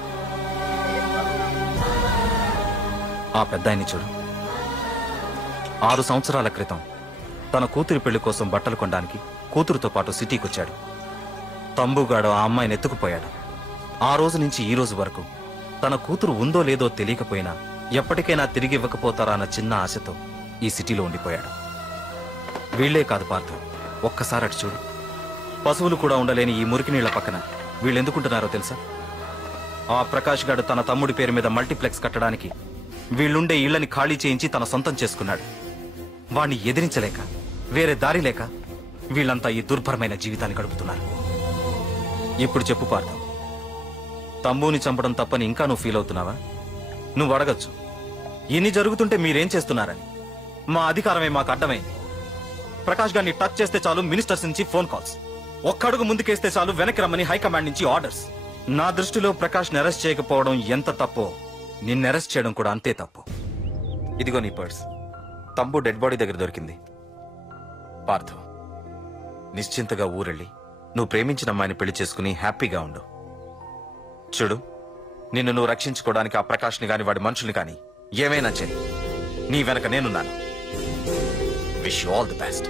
ఆ పెద్దాయన్ని చూడు. 6 సంవత్సరాల క్రితం తన కూతురి పెళ్లి కోసం బట్టలు కొనడానికి కూతురుతో పాటు సిటీకొచ్చాడు. తంబుగాడు ఆ అమ్మాయిని ఎత్తుకుపోయాడు. ఆ రోజు నుంచి ఈ రోజు వరకు తన కూతురు ఉందో లేదో తెలియకపోయినా ఎప్పటికైనా తిరిగి ఇవ్వకపోతారా అన్న చిన్న ఆశతో ఈ సిటీలో ఉండిపోయాడు. వీళ్లే కాదు పార్థు, ఒక్కసారి అటు చూడు. పశువులు కూడా ఉండలేని ఈ మురికి నీళ్ల పక్కన వీళ్ళెందుకుంటున్నారో తెలుసా? ఆ ప్రకాష్ గాడు తన తమ్ముడి పేరు మీద మల్టీప్లెక్స్ కట్టడానికి వీళ్ళుండే ఇళ్లని ఖాళీ చేయించి తన సొంతం చేసుకున్నాడు. వాణ్ణి ఎదిరించలేక వేరే దారి లేక వీళ్ళంతా ఈ దుర్భరమైన జీవితాన్ని గడుపుతున్నారు. ఇప్పుడు చెప్పు పార్థు, తమ్ముని చంపడం తప్పని ఇంకా నువ్వు ఫీల్ అవుతున్నావా? నువ్వు అడగచ్చు, ఇన్ని జరుగుతుంటే మీరేం చేస్తున్నారని. మా అధికారమే మాకు అడ్డమైంది. ప్రకాష్ గారిని టచ్ చేస్తే చాలు మినిస్టర్స్ నుంచి ఫోన్ కాల్స్, ఒక్కడుగు ముందుకేస్తే చాలు వెనక్కి రమ్మని హైకమాండ్ నుంచి ఆర్డర్స్. నా దృష్టిలో ప్రకాష్ ని అరెస్ట్ చేయకపోవడం ఎంత తప్పో నిన్ను అరెస్ట్ చేయడం కూడా అంతే తప్పు. ఇదిగో నీ పర్స్, తంబు డెడ్ బాడీ దగ్గర దొరికింది. పార్థు, నిశ్చింతగా ఊరెళ్ళి నువ్వు ప్రేమించిన అమ్మాయిని పెళ్లి చేసుకుని హ్యాపీగా ఉండు. చూడు, నిన్ను నువ్వు రక్షించుకోవడానికి ఆ ప్రకాష్ని గాని వాడి మనుషుల్ని కాని ఏమైనా చెయ్యి. నీ వెనక నేనున్నాను. Wish you all the best.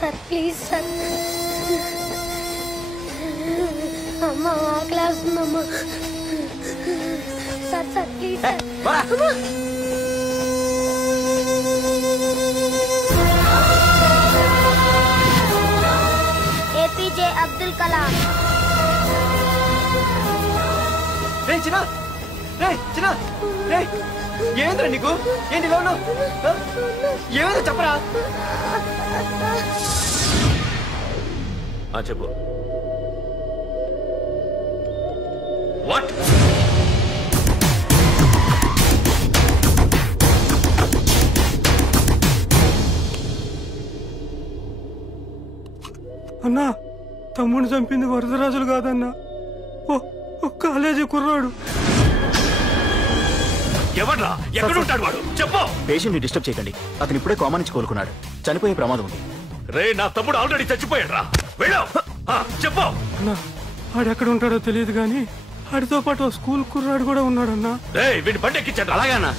Sir please sir, అమ్మ ఆకలేస్తుందమ్మా. Sir sir please sir. APJ Abdul Kalam. ఏమైందిరా నీకు? ఏంటి లోను? ఏమైందో చెప్పరా? చెప్పు. వాట్? అన్నా, తమ్ముడిని చంపింది వరదరాజులు కాదన్నా, ఓ కాలేజీ కుర్రాడు. ఎవడ్రా? ఎక్కడుంటాడు వాడు? చెప్పు. పేషెంట్ ని డిస్టర్బ్ చేయకండి. అతను ఇప్పుడే కామా నుంచి కోలుకున్నాడు. చనిపోయే ప్రమాదం ఉంది. రే, నా తమ్ముడు ఆల్రెడీ చచ్చిపోయాడు రా. చెప్పు. అన్నా, ఆడెక్కడ ఉంటాడో తెలియదు గాని ఆడితో పాటు స్కూల్ కుర్రాడు కూడా ఉన్నాడన్నా. వీడి బండి ఎక్కించండి. అలాగేనా?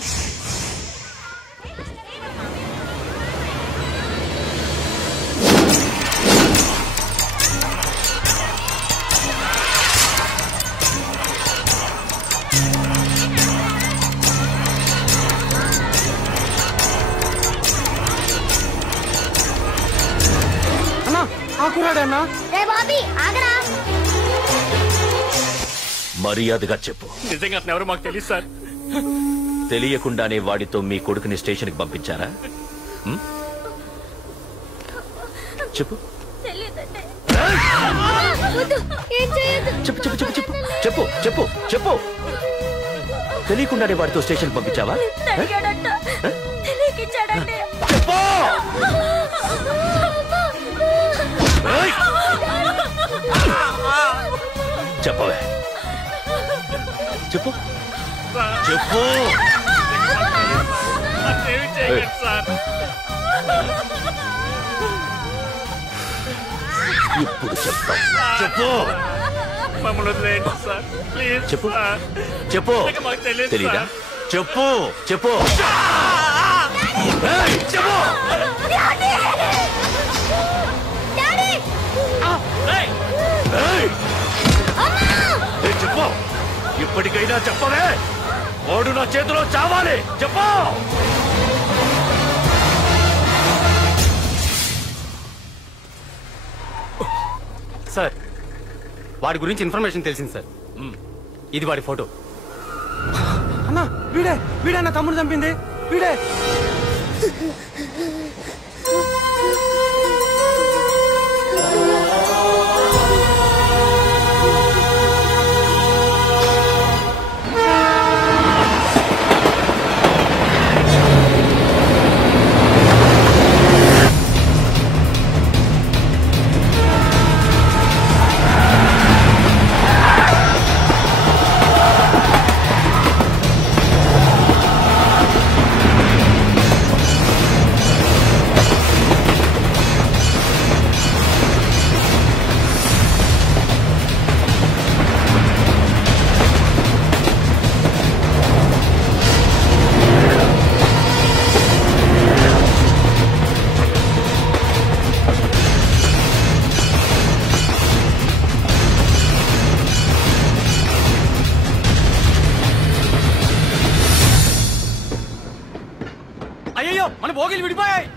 మర్యాదగా చెప్పు. నిజంగా ఎవరు మాకు తెలియదు సార్. తెలియకుండానే వాడితో మీ కొడుకుని స్టేషన్కి పంపించారా? చెప్పు చెప్పు చెప్పు చెప్పు చెప్పు చెప్పు చెప్పు. తెలియకుండానే వాడితో స్టేషన్కి పంపించావా? చెప్పవే, చెప్పు చెప్పు. ఇప్పుడు చెప్తా. చెప్పు. చెప్పు చెప్పు. తెలీదా? చెప్పు చెప్పు చెప్పు. చెప్పు. ఇప్పటికైనా చెప్పవే. వాడు నా చేతిలో చావాలి. చెప్పు. సార్ వాడి గురించి ఇన్ఫర్మేషన్ తెలిసింది సార్. ఇది వాడి ఫోటో. అన్నా వీడే అన్న తమ్ముడు చంపింది వీడే. అయ్యో మన భోగిలు విడిపోయాయి.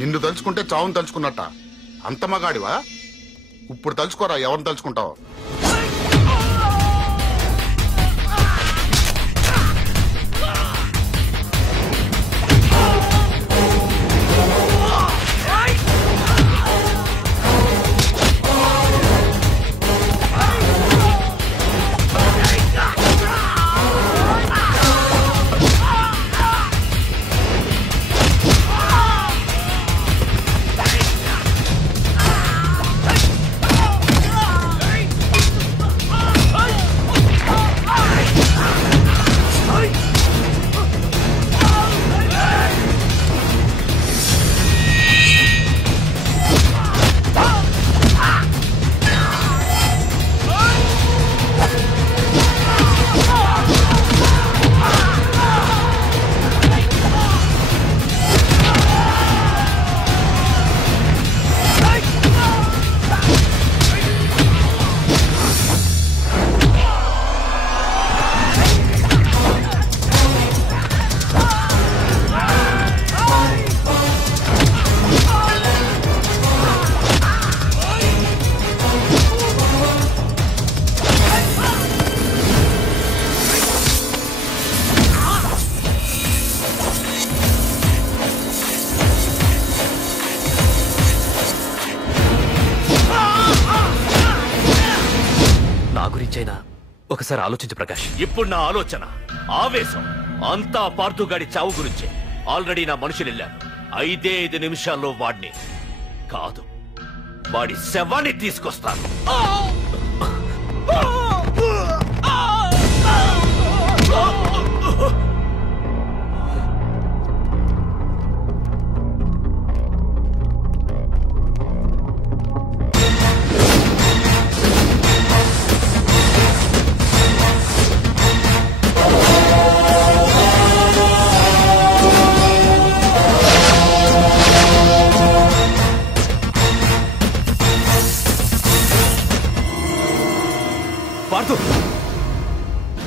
నిన్ను తలుచుకుంటే చావును తలుచుకున్నట్ట. అంత మగాడివా? ఇప్పుడు తలుచుకోరా ఎవరిని తలుచుకుంటావు. ఒకసారి ఆలోచించు ప్రకాష్. ఇప్పుడు నా ఆలోచన, ఆవేశం అంతా పార్థుగాడి చావు గురించే. ఆల్రెడీ నా మనుషులు వెళ్ళారు. 5 నిమిషాల్లో వాడిని కాదు, వాడి శవాన్ని తీసుకొస్తాను.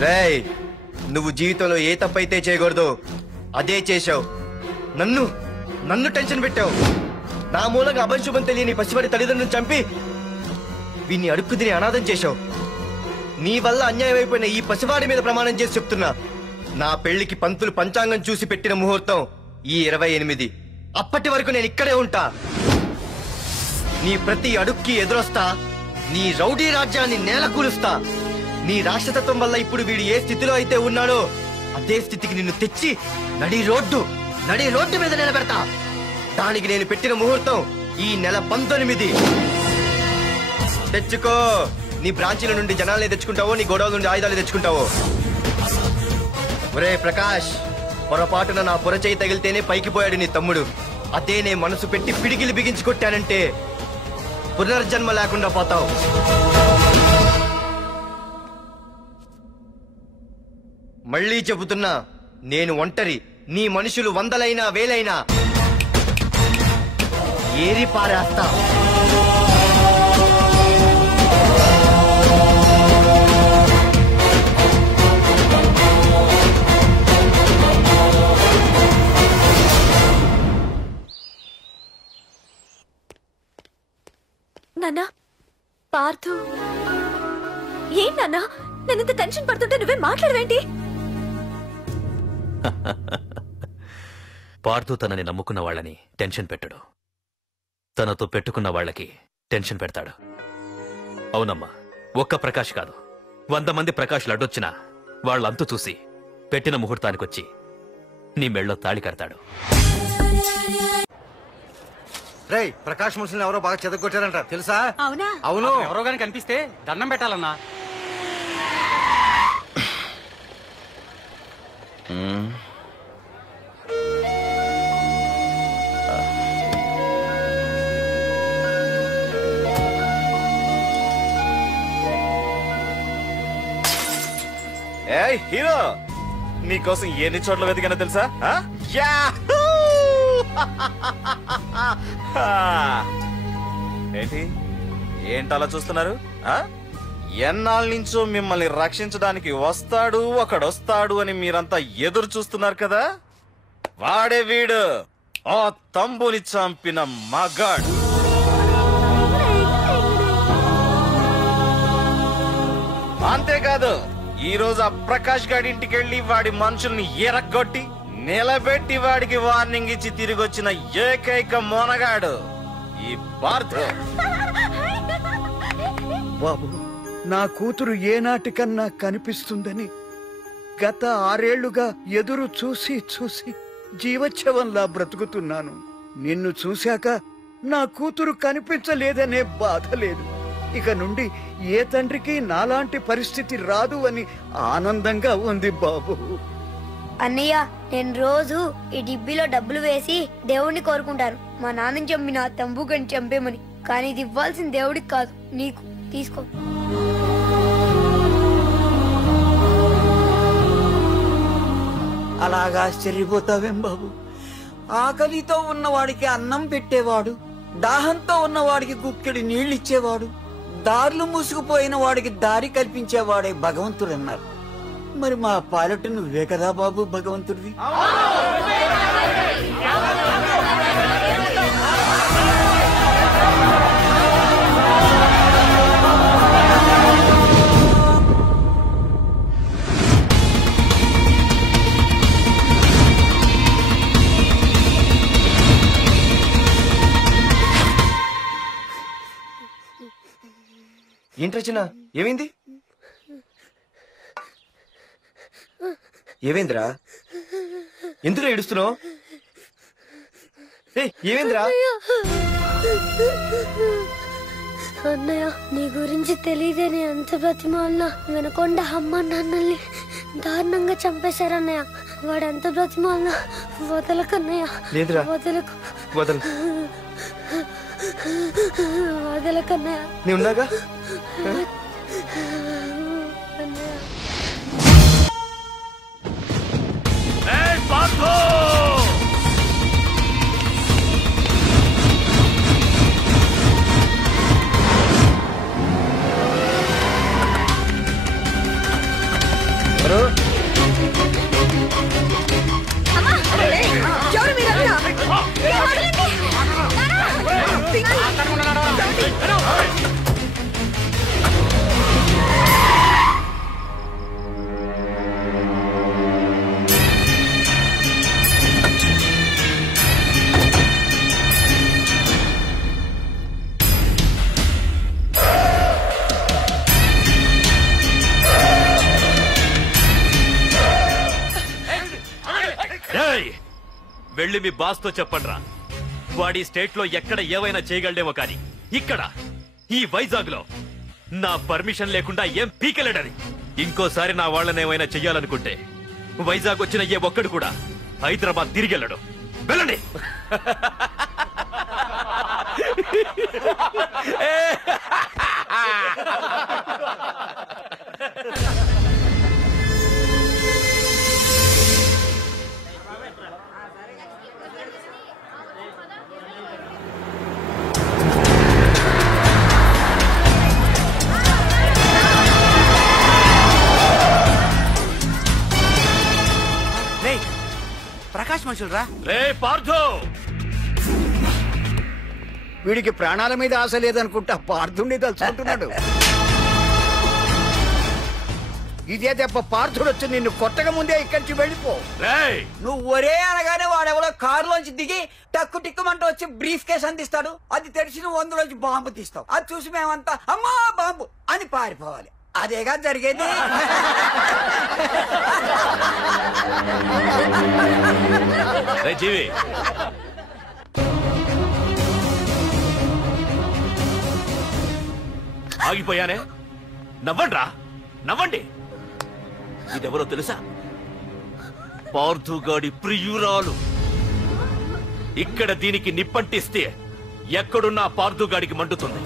రేయ్, నువ్వు జీవితంలో ఏ తప్పైతే చేయకూడదు అదే చేశావు. నన్ను నన్ను టెన్షన్ పెట్టావు. నా మూలంగా అభంశుభం తెలియని పసివాడి తల్లిదండ్రులను చంపి వీన్ని అడుక్కు తిని అనాథం చేశావు. నీ వల్ల అన్యాయం అయిపోయిన ఈ పసివాడి మీద ప్రమాణం చేసి చెప్తున్నా, నా పెళ్లికి పంతులు పంచాంగం చూసి పెట్టిన ముహూర్తం ఈ 28. అప్పటి వరకు నేను ఇక్కడే ఉంటా. నీ ప్రతి అడుక్కి ఎదురొస్తా. నీ రౌడీ రాజ్యాన్ని నేలకూలుస్తా. నీ రాక్షసత్వం వల్ల ఇప్పుడు వీడు ఏ స్థితిలో అయితే ఉన్నాడో అదే స్థితికి నిన్ను తెచ్చి నడి రోడ్డు మీద నిలబెడతా. దానికి నేను పెట్టిన ముహూర్తం ఈ నెల 19. తెచ్చుకో. నీ బ్రాంచీల నుండి జనాల్ని తెచ్చుకుంటావో, నీ గొడవల నుండి ఆయుధాలు తెచ్చుకుంటావో. ఒరే ప్రకాష్, పొరపాటున నా పొరచేయి తగిలితేనే పైకి పోయాడు నీ తమ్ముడు. అదే నే మనసు పెట్టి పిడికిలి బిగించి కొట్టానంటే పునర్జన్మ లేకుండా పోతావు. మళ్ళీ చెబుతున్నా, నేను ఒంటరి. నీ మనుషులు 100లైనా 1000లైనా ఏరి పారేస్తా. నాన్నా, పార్థు, ఏం నాన్నా? నేనింత టెన్షన్ పడుతుంటే నువ్వే మాట్లాడవేంటి? పార్థు తనని నమ్ముకున్న వాళ్ళని టెన్షన్ పెట్టడు, తనతో పెట్టుకున్న వాళ్ళకి టెన్షన్ పెడతాడు. అవునమ్మా, ఒక్క ప్రకాష్ కాదు, 100 మంది ప్రకాష్లు అడ్డొచ్చినా వాళ్ళంతు చూసి పెట్టిన ముహూర్తానికొచ్చి నీ మెళ్ళో తాళి కడతాడు. రేయ్, ప్రకాష్ మనుషుల్ని ఎవరో బాగా చెదగొట్టారంట, తెలుసా? అవునా? అవును. ఎవరో గాని కనిపిస్తే దండం పెట్టాలన్నా. ఏయ్ హీరో, నీకోసం ఎన్ని చోట్ల వెతికానో తెలుసా? ఏంటలా చూస్తున్నారు? ఎన్నాళ్ళ నుంచో మిమ్మల్ని రక్షించడానికి వస్తాడు ఒకడొస్తాడు అని మీరంతా ఎదురు చూస్తున్నారు కదా. వాడే వీడు, ఆ తంబుని చంపిన మగాడు. అంతేకాదు, ఈ రోజు ఆ ప్రకాష్ గాడి ఇంటికి వెళ్లి వాడి మనుషుల్ని ఎరగొట్టి నిలబెట్టి వాడికి వార్నింగ్ ఇచ్చి తిరిగి వచ్చిన ఏకైక మోనగాడు ఈ పార్థు. బాబు, నా కూతురు ఏనాటికన్నా కనిపిస్తుందని గత 6 ఏళ్లుగా ఎదురు చూసి చూసి జీవచ్ఛవంలా బ్రతుకుతున్నాను. నిన్ను చూశాక నా కూతురు కనిపించలేదనే బాధ లేదు. ఇక నుండి ఏ తండ్రికి నాలాంటి పరిస్థితి రాదు అని ఆనందంగా ఉంది బాబు. అన్నయ్య, నేను రోజు ఈ డిబ్బీలో డబ్బులు వేసి దేవుణ్ణి కోరుకుంటాను, మా నాన్నని చంపిన తంబుగని చంపేమని. కానీ ఇది ఇవ్వాల్సిన దేవుడికి కాదు, నీకు. తీసుకో. అలాగా ఆశ్చర్యపోతావేం బాబు? ఆకలితో ఉన్నవాడికి అన్నం పెట్టేవాడు, దాహంతో ఉన్నవాడికి గుక్కెడు నీళ్ళిచ్చేవాడు, దారులు మూసుకుపోయిన వాడికి దారి కల్పించేవాడే భగవంతుడు అన్నారు. మరి మా పాలెట నువ్వే కదా బాబు భగవంతుడివి. ఏంటి రచన, ఏమైంది? ఏమైందిరా? ఎందుకు ఏడుస్తున్నావు? ఏమైందిరా? అన్నయ్య, నీ గురించి తెలియదని ఎంత బ్రతిమాలినా వినకొండ అమ్మ నాన్నల్ని దారుణంగా చంపేశారన్నయ్య. వాడు ఎంత బ్రతిమాలినా వదలకన్నయ్య. లేదురా, వదలకు. వదలకన్నయ్య. నీ ఉన్నాగా. వెళ్ళి మీ బాస్ తో చెప్పండ్రా, వాడి స్టేట్ లో ఎక్కడ ఏవైనా చేయగలడేమో కానీ ఇక్కడ ఈ వైజాగ్ లో నా పర్మిషన్ లేకుండా ఏం పీకలేడని. ఇంకోసారి నా వాళ్ళని ఏమైనా చెయ్యాలనుకుంటే వైజాగ్ వచ్చిన ఏ ఒక్కడు కూడా హైదరాబాద్ తిరిగి వెళ్ళడు. వెళ్ళండి. ప్రకాష్ మనుషులు రా. రే పార్థు, వీడికి ప్రాణాల మీద ఆశ లేదనుకుంటా పార్థుడిని తలుచుకుంటున్నాడు. ఇదే దెబ్బ పార్థుడు వచ్చి నిన్ను కొట్టక ముందే ఇక్కడి నుంచి వెళ్ళిపో. నువ్వు ఒరే అనగానే వాడెవరో కారులోంచి దిగి టక్కు టిక్కుమంటూ వచ్చి బ్రీఫ్ కేసు అందిస్తాడు. అది తెరిచి నువ్వు అందులోంచి బాంబు తీస్తావు. అది చూసి మేమంతా అమ్మా బాంబు అని పారిపోవాలి. అదేగా జరిగేది. జీవి, ఆగిపోయానే. నవ్వండ్రా, నవ్వండి. ఇదెవరో తెలుసా? పార్థుగాడి ప్రియురాలు. ఇక్కడ దీనికి నిప్పంటిస్తే ఎక్కడున్నా పార్థుగాడికి మండుతుంది.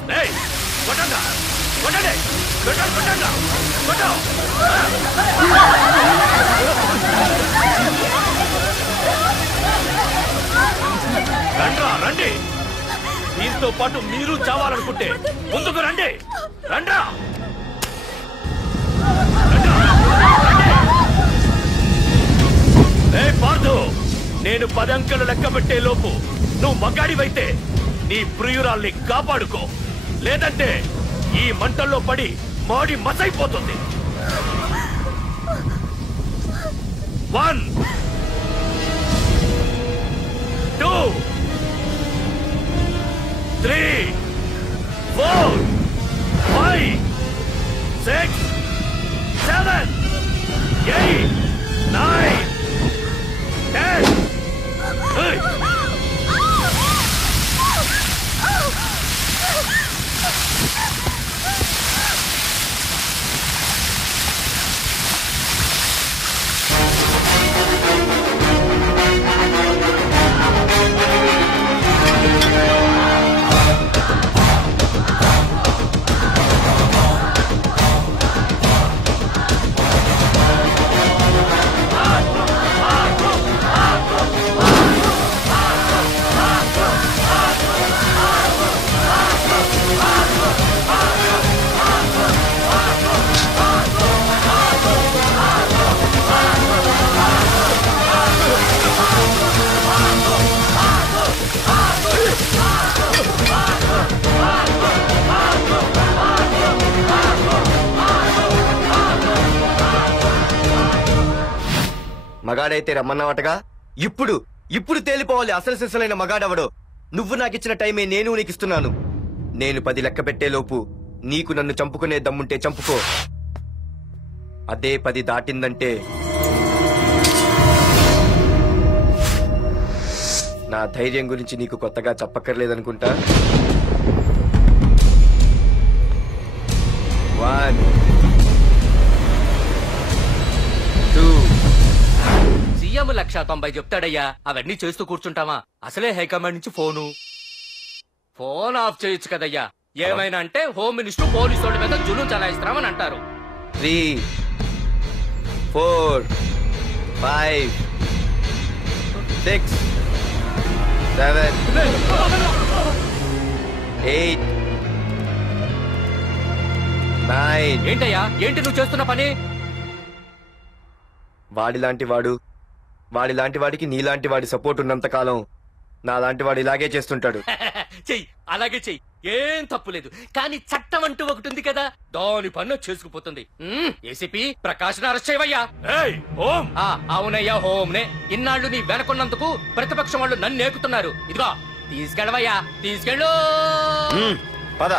కొట్టండి, కొట్టండి, కొట్టండి, కొట్టండి, కొట్టు. రండ్రా, రండి. దీంతో పాటు మీరు చావాలనుకుంటే ముందుకు రండి. రండ్రా. పార్థు, నేను 10 అంకెలు లెక్క పెట్టే లోపు నువ్వు మగాడివైతే నీ ప్రియురాల్ని కాపాడుకో. లేదంటే ఈ మంటల్లో పడి మాడి మసైపోతుంది. 1 2 3 4 5 6 7 8 9 10. మగాడైతే రమ్మన్నావటగా. ఇప్పుడు ఇప్పుడు తేలిపోవాలి అసలు సిసలైన మగాడవడో. నువ్వు నాకిచ్చిన టైమే నేను నీకు ఇస్తున్నాను. నేను 10 లెక్క పెట్టేలోపు నీకు నన్ను చంపుకునే దమ్ముంటే చంపుకో. అదే 10 దాటిందంటే నా ధైర్యం గురించి నీకు కొత్తగా చెప్పక్కర్లేదనుకుంటా. 1 2 సీఎం 190 చెప్తాడయ్యా. అవన్నీ చేస్తూ కూర్చుంటావా? అసలే హైకమాండ్ నుంచి ఫోన్ ఆఫ్ చేయొచ్చు కదయ్యా. ఏమైనా అంటే హోమ్ మినిస్టర్ పోలీసు వాళ్ళ మీద జులుం చలాయిస్తామని అంటారు. 3 4 5 6 7 8 9. ఏంటయ్యా, ఏంటి నువ్వు చేస్తున్న పని? వాడిలాంటి వాడికి నీలాంటి వాడి సపోర్ట్ ఉన్నంత కాలం నాలాంటి వాడు ఇలాగే చేస్తుంటాడు. చెయ్యి, అలాగే చెయ్యి, ఏం తప్పులేదు. కానీ చట్టం అంటూ ఒకటి ఉంది కదా, దాని పన్ను చేసుకుపోతుంది. ఏసీపీ ప్రకాష్ అరెస్ట్ చేయవయ్యా. అవునయ్యా, హోమ్నే. ఇన్నాళ్ళు నీ వెనకున్నందుకు ప్రతిపక్షం వాళ్ళు నన్ను నేకుతున్నారు. ఇదిగో తీసుకెళ్ళవయ్యా, తీసుకెళ్ళు. పద.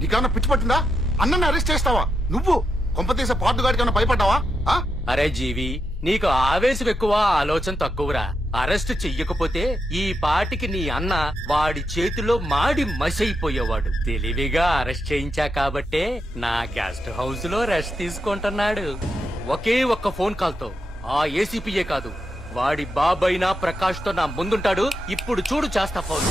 నీకన్నా పిచ్చి పట్టిందా? అన్నని అరెస్ట్ చేస్తావా నువ్వు? కొంపతీసే పార్దుగాడికి ఏమైనా భయపడ్డావా? అరే జీవి, నీకు ఆవేశం ఎక్కువ, ఆలోచన తక్కువరా. అరెస్ట్ చెయ్యకపోతే ఈ పాటికి నీ అన్న వాడి చేతిలో మాడి మసైపోయేవాడు. తెలివిగా అరెస్ట్ చేయించా కాబట్టే నా గెస్ట్ హౌస్ లో రెస్ట్ తీసుకుంటున్నాడు. ఒకే ఒక్క ఫోన్ కాల్ తో ఆ ఏసీపీయే కాదు, వాడి బాబైనా ప్రకాష్ తో నా ముందుంటాడు. ఇప్పుడు చూడు చేస్తా ఫోన్.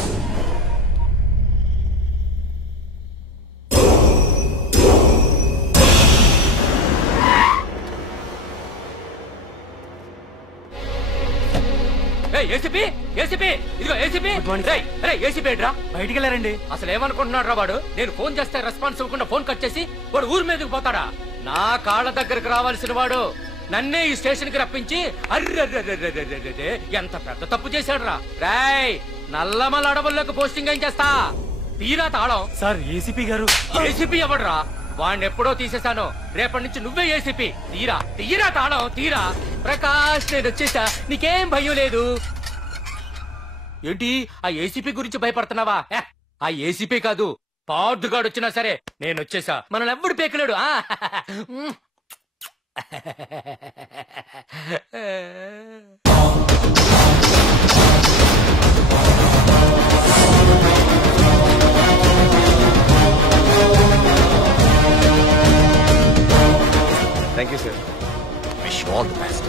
ఏసీపీ ఏసీపీ ఇదిగో ఏసీపీ. ఏసీపీ రా, బయటికి వెళ్ళారండి. అసలు ఏమనుకుంటున్నాడు రా వాడు? నేను ఫోన్ చేస్తే రెస్పాన్స్ ఇవ్వకుండా ఫోన్ కట్ చేసి వాడు ఊరి మీదకి పోతాడా? నా కాళ్ళ దగ్గరకు రావాల్సిన వాడు నన్నే ఈ స్టేషన్ కి రప్పించి అర్రె ఎంత పెద్ద తప్పు చేశాడు రా. రాయ్, నల్లమల అడవుల్లోకి పోస్టింగ్ ఏం చేస్తా? తీరా తాళం. సార్ ఏసీపీ గారు. ఏసీపీ ఎవడ్రా? వాడిని ఎప్పుడో తీసేశాను. రేపటి నుంచి నువ్వే ఏసీపీ. తీరా తాళం తీరా. ప్రకాష్, నేను వచ్చేసా, నీకేం భయం లేదు. ఏంటి ఆ ఏసీపీ గురించి భయపడుతున్నావా? ఆ ఏసీపీ కాదు, పార్దుగాడు వచ్చినా సరే నేను వచ్చేసా. మనల్ని ఎవ్వడు పేకలేడు. Thank you sir. Wish you all the best.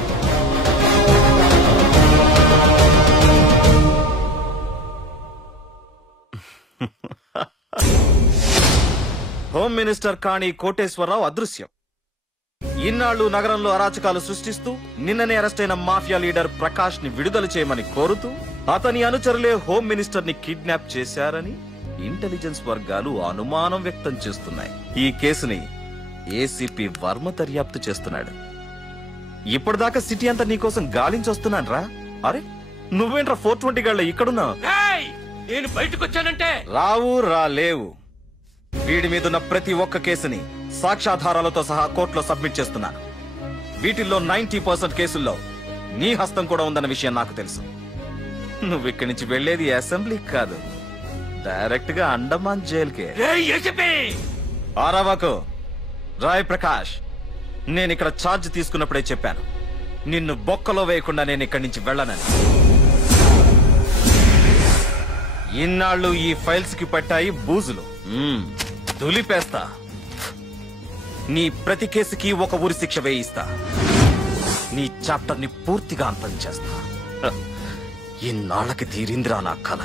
Home minister Kani Koteswararao అదృశ్యం. ఇన్నాళ్లు నగరంలో అరాచకాలు సృష్టిస్తూ నిన్ననే అరెస్ట్ అయిన మాఫియా లీడర్ ప్రకాష్ ని విడుదల చేయమని కోరుతూ అతని అనుచరులే హోమ్ మినిస్టర్ ని కిడ్నాప్ చేశారని ఇంటెలిజెన్స్ వర్గాలు అనుమానం వ్యక్తం చేస్తున్నాయి. ఈ కేసుని ఏసీపీ వర్మ దర్యాప్తు చేస్తున్నాడు. ఇప్పటిదాకా సిటీ అంతా నీకోసం గాలించొస్తున్నాను రా. అరే నువ్వేంట్రా 420 గళ్ళ ఇక్కడున్నావు? నేను బయటకు వచ్చానంటే రాలేవు. వీడి మీదున్న ప్రతి ఒక్క కేసుని సాక్ష్యాధారాలతో సహా కోర్టులో సబ్మిట్ చేస్తున్నాను. వీటిల్లో 90% కేసుల్లో నీ హస్తం కూడా ఉందన్న విషయం నాకు తెలుసు. నువ్వు ఇక్కడి నుంచి వెళ్లేది అసెంబ్లీకి కాదు, డైరెక్ట్ గా అండమాన్ జైలుకే. ఆరావాకు రాయ్ ప్రకాష్, నేను ఇక్కడ ఛార్జ్ తీసుకున్నప్పుడే చెప్పాను, నిన్ను బొక్కలో వేయకుండా నేను ఇక్కడి నుంచి వెళ్ళనని. ఇన్నాళ్ళు ఈ ఫైల్స్ కి పట్టాయి బూజులు. దులిపేస్తా. నీ ప్రతి కేసుకి ఒక ఊరి శిక్ష వేయిస్తా. నీ చాప్టర్ ని పూర్తిగా అంతం చేస్తా. ఇన్నాళ్ళకి తీరిందిరా నా కళ.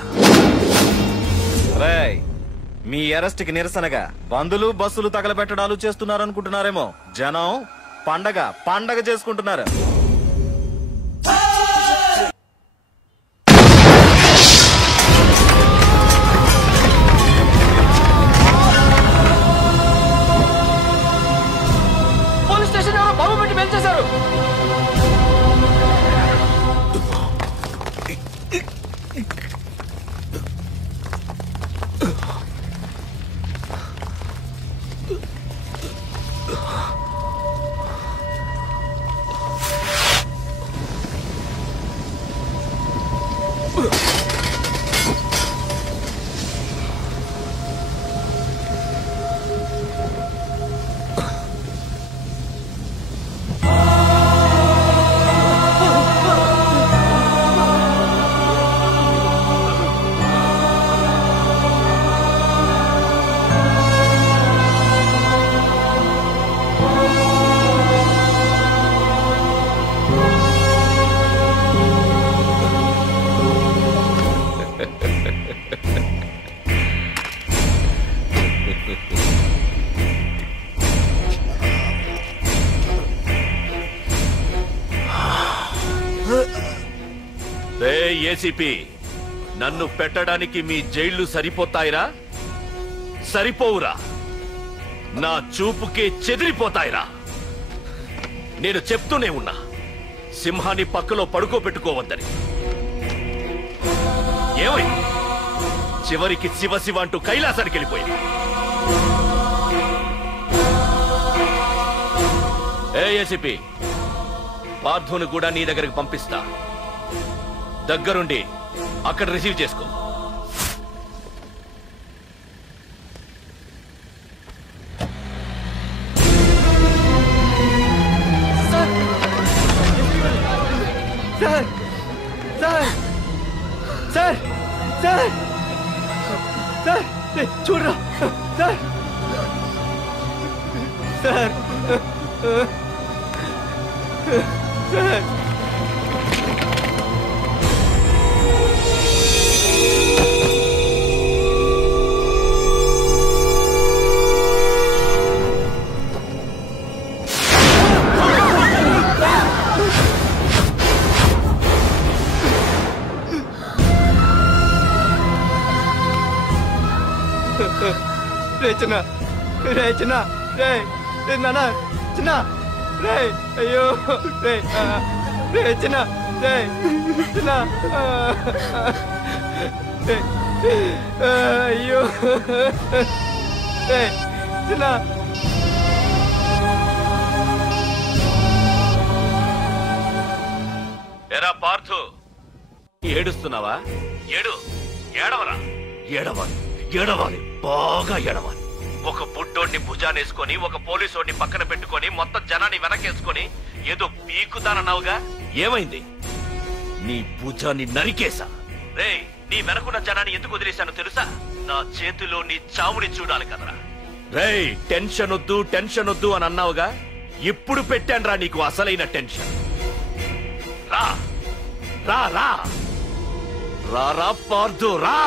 రేయ్, మీ అరెస్ట్ కి నిరసనగా బందులు బస్సులు తగలబెట్టడాలు చేస్తున్నారనుకుంటున్నారేమో. జనం పండగ చేసుకుంటున్నారు. పోలీస్ స్టేషన్ ఎవరో బాబు పెట్టి పెంచేశారు. ఏసీపీ, నన్ను పెట్టడానికి మీ జైళ్లు సరిపోతాయిరా? సరిపోవురా. నా చూపుకే చెదిరిపోతాయిరా. నేను చెప్తూనే ఉన్నా, సింహాన్ని పక్కలో పడుకోబెట్టుకోవద్దని. ఏమైంది? చివరికి శివ అంటూ కైలాసానికి వెళ్ళిపోయింది. ఏసీపీ, పార్థును కూడా నీ దగ్గరికి పంపిస్తా. దగ్గరుండి అక్కడ రిసీవ్ చేసుకో. Sir sir sir sir sir చూడరా సార్ సార్ సార్ చిన్న రే చిన్న రే నాన్న చిన్న రే అయ్యో రే రే చిన్న రే చిన్న అయ్యో రే చిన్న ఎరా పార్థు ఏడుస్తున్నావా? ఏడవరా, ఏడవాలి, ఏడవాలి, బాగా ఏడవాలి. ఒక బుడ్డోడిని భుజానేసుకొని ఒక పోలీసోడిని పక్కన పెట్టుకొని మొత్తం జనాన్ని వెనకేసుకొని ఏదో పీకుతానన్నావుగా, ఏమైంది? నీ భుజాన్ని నరికేశా. రే, నీ వెనకున్న జనాన్ని ఎందుకు వదిలేశానో తెలుసా? నా చేతిలో నీ చావుని చూడాలి కదరా. రే, టెన్షన్ వద్దు, టెన్షన్ వద్దు అని అన్నావుగా, ఇప్పుడు పెట్టానురా నీకు అసలైన టెన్షన్. రా రా రా రా రా పార్థు రా.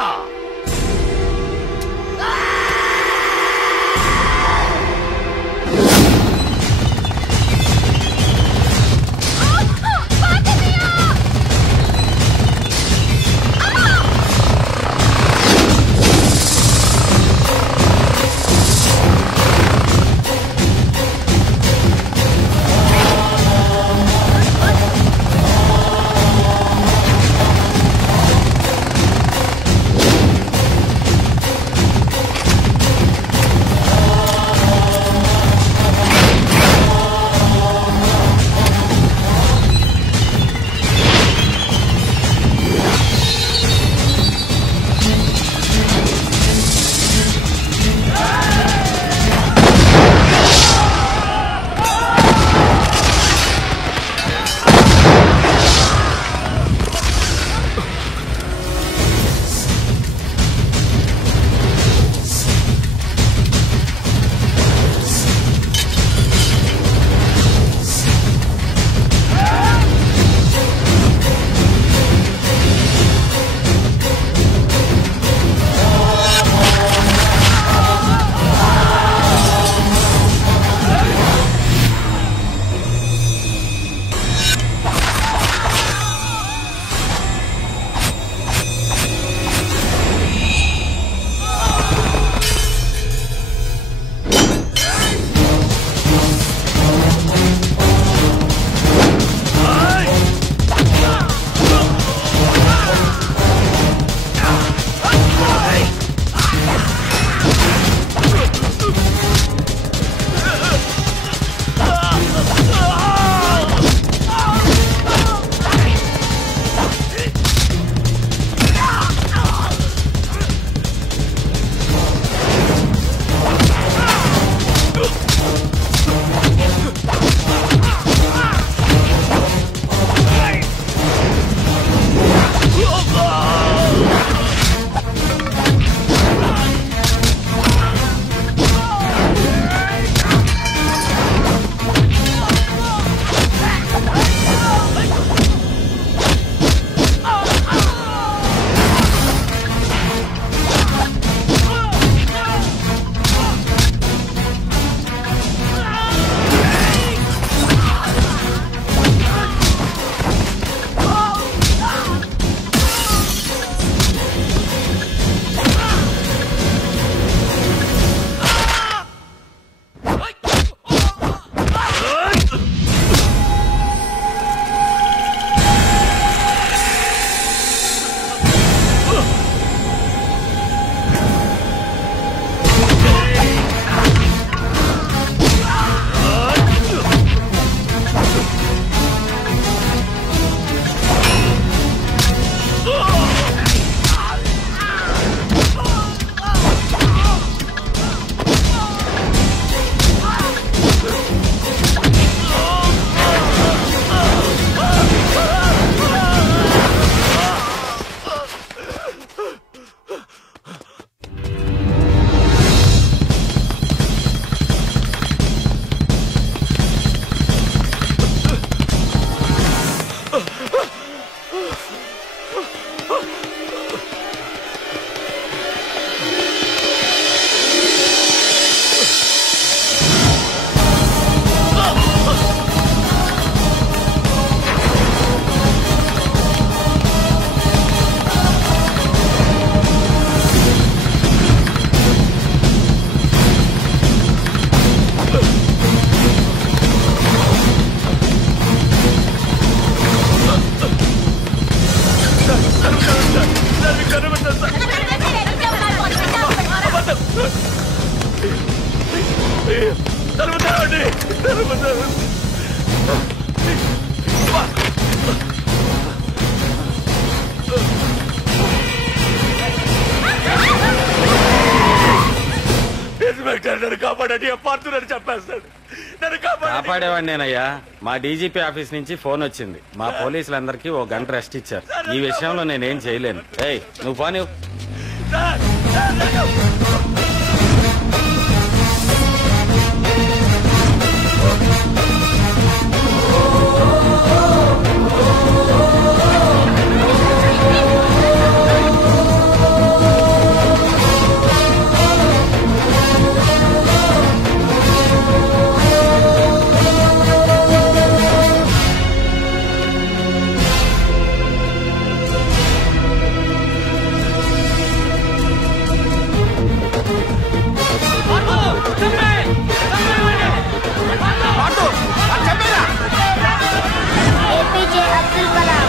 నన్ను కాపాడండి పార్థునని చెప్పేస్తాడు. నన్ను కాపాడేవాడిని నేనయ్యా. మా డీజీపీ ఆఫీస్ నుంచి ఫోన్ వచ్చింది. మా పోలీసులందరికీ 1 గంట రెస్ట్ ఇచ్చారు. ఈ విషయంలో నేనేం చేయలేను. ఏయ్ నువ్వు పోనీ. ఏపీజే అబ్దుల్ కలాం.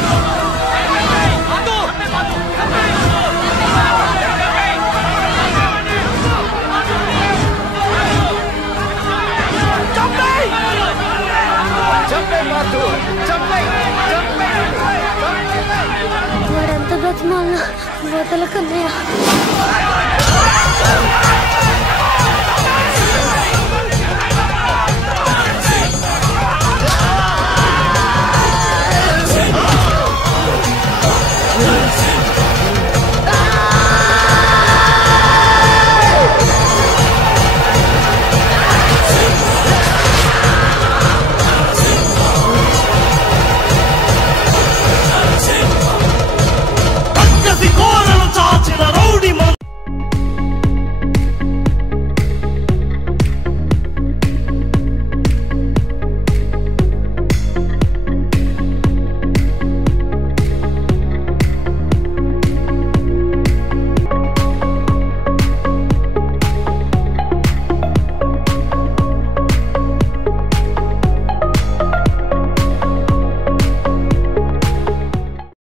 వాడంత బ్రతిమాలను వదలకన్నయ్య.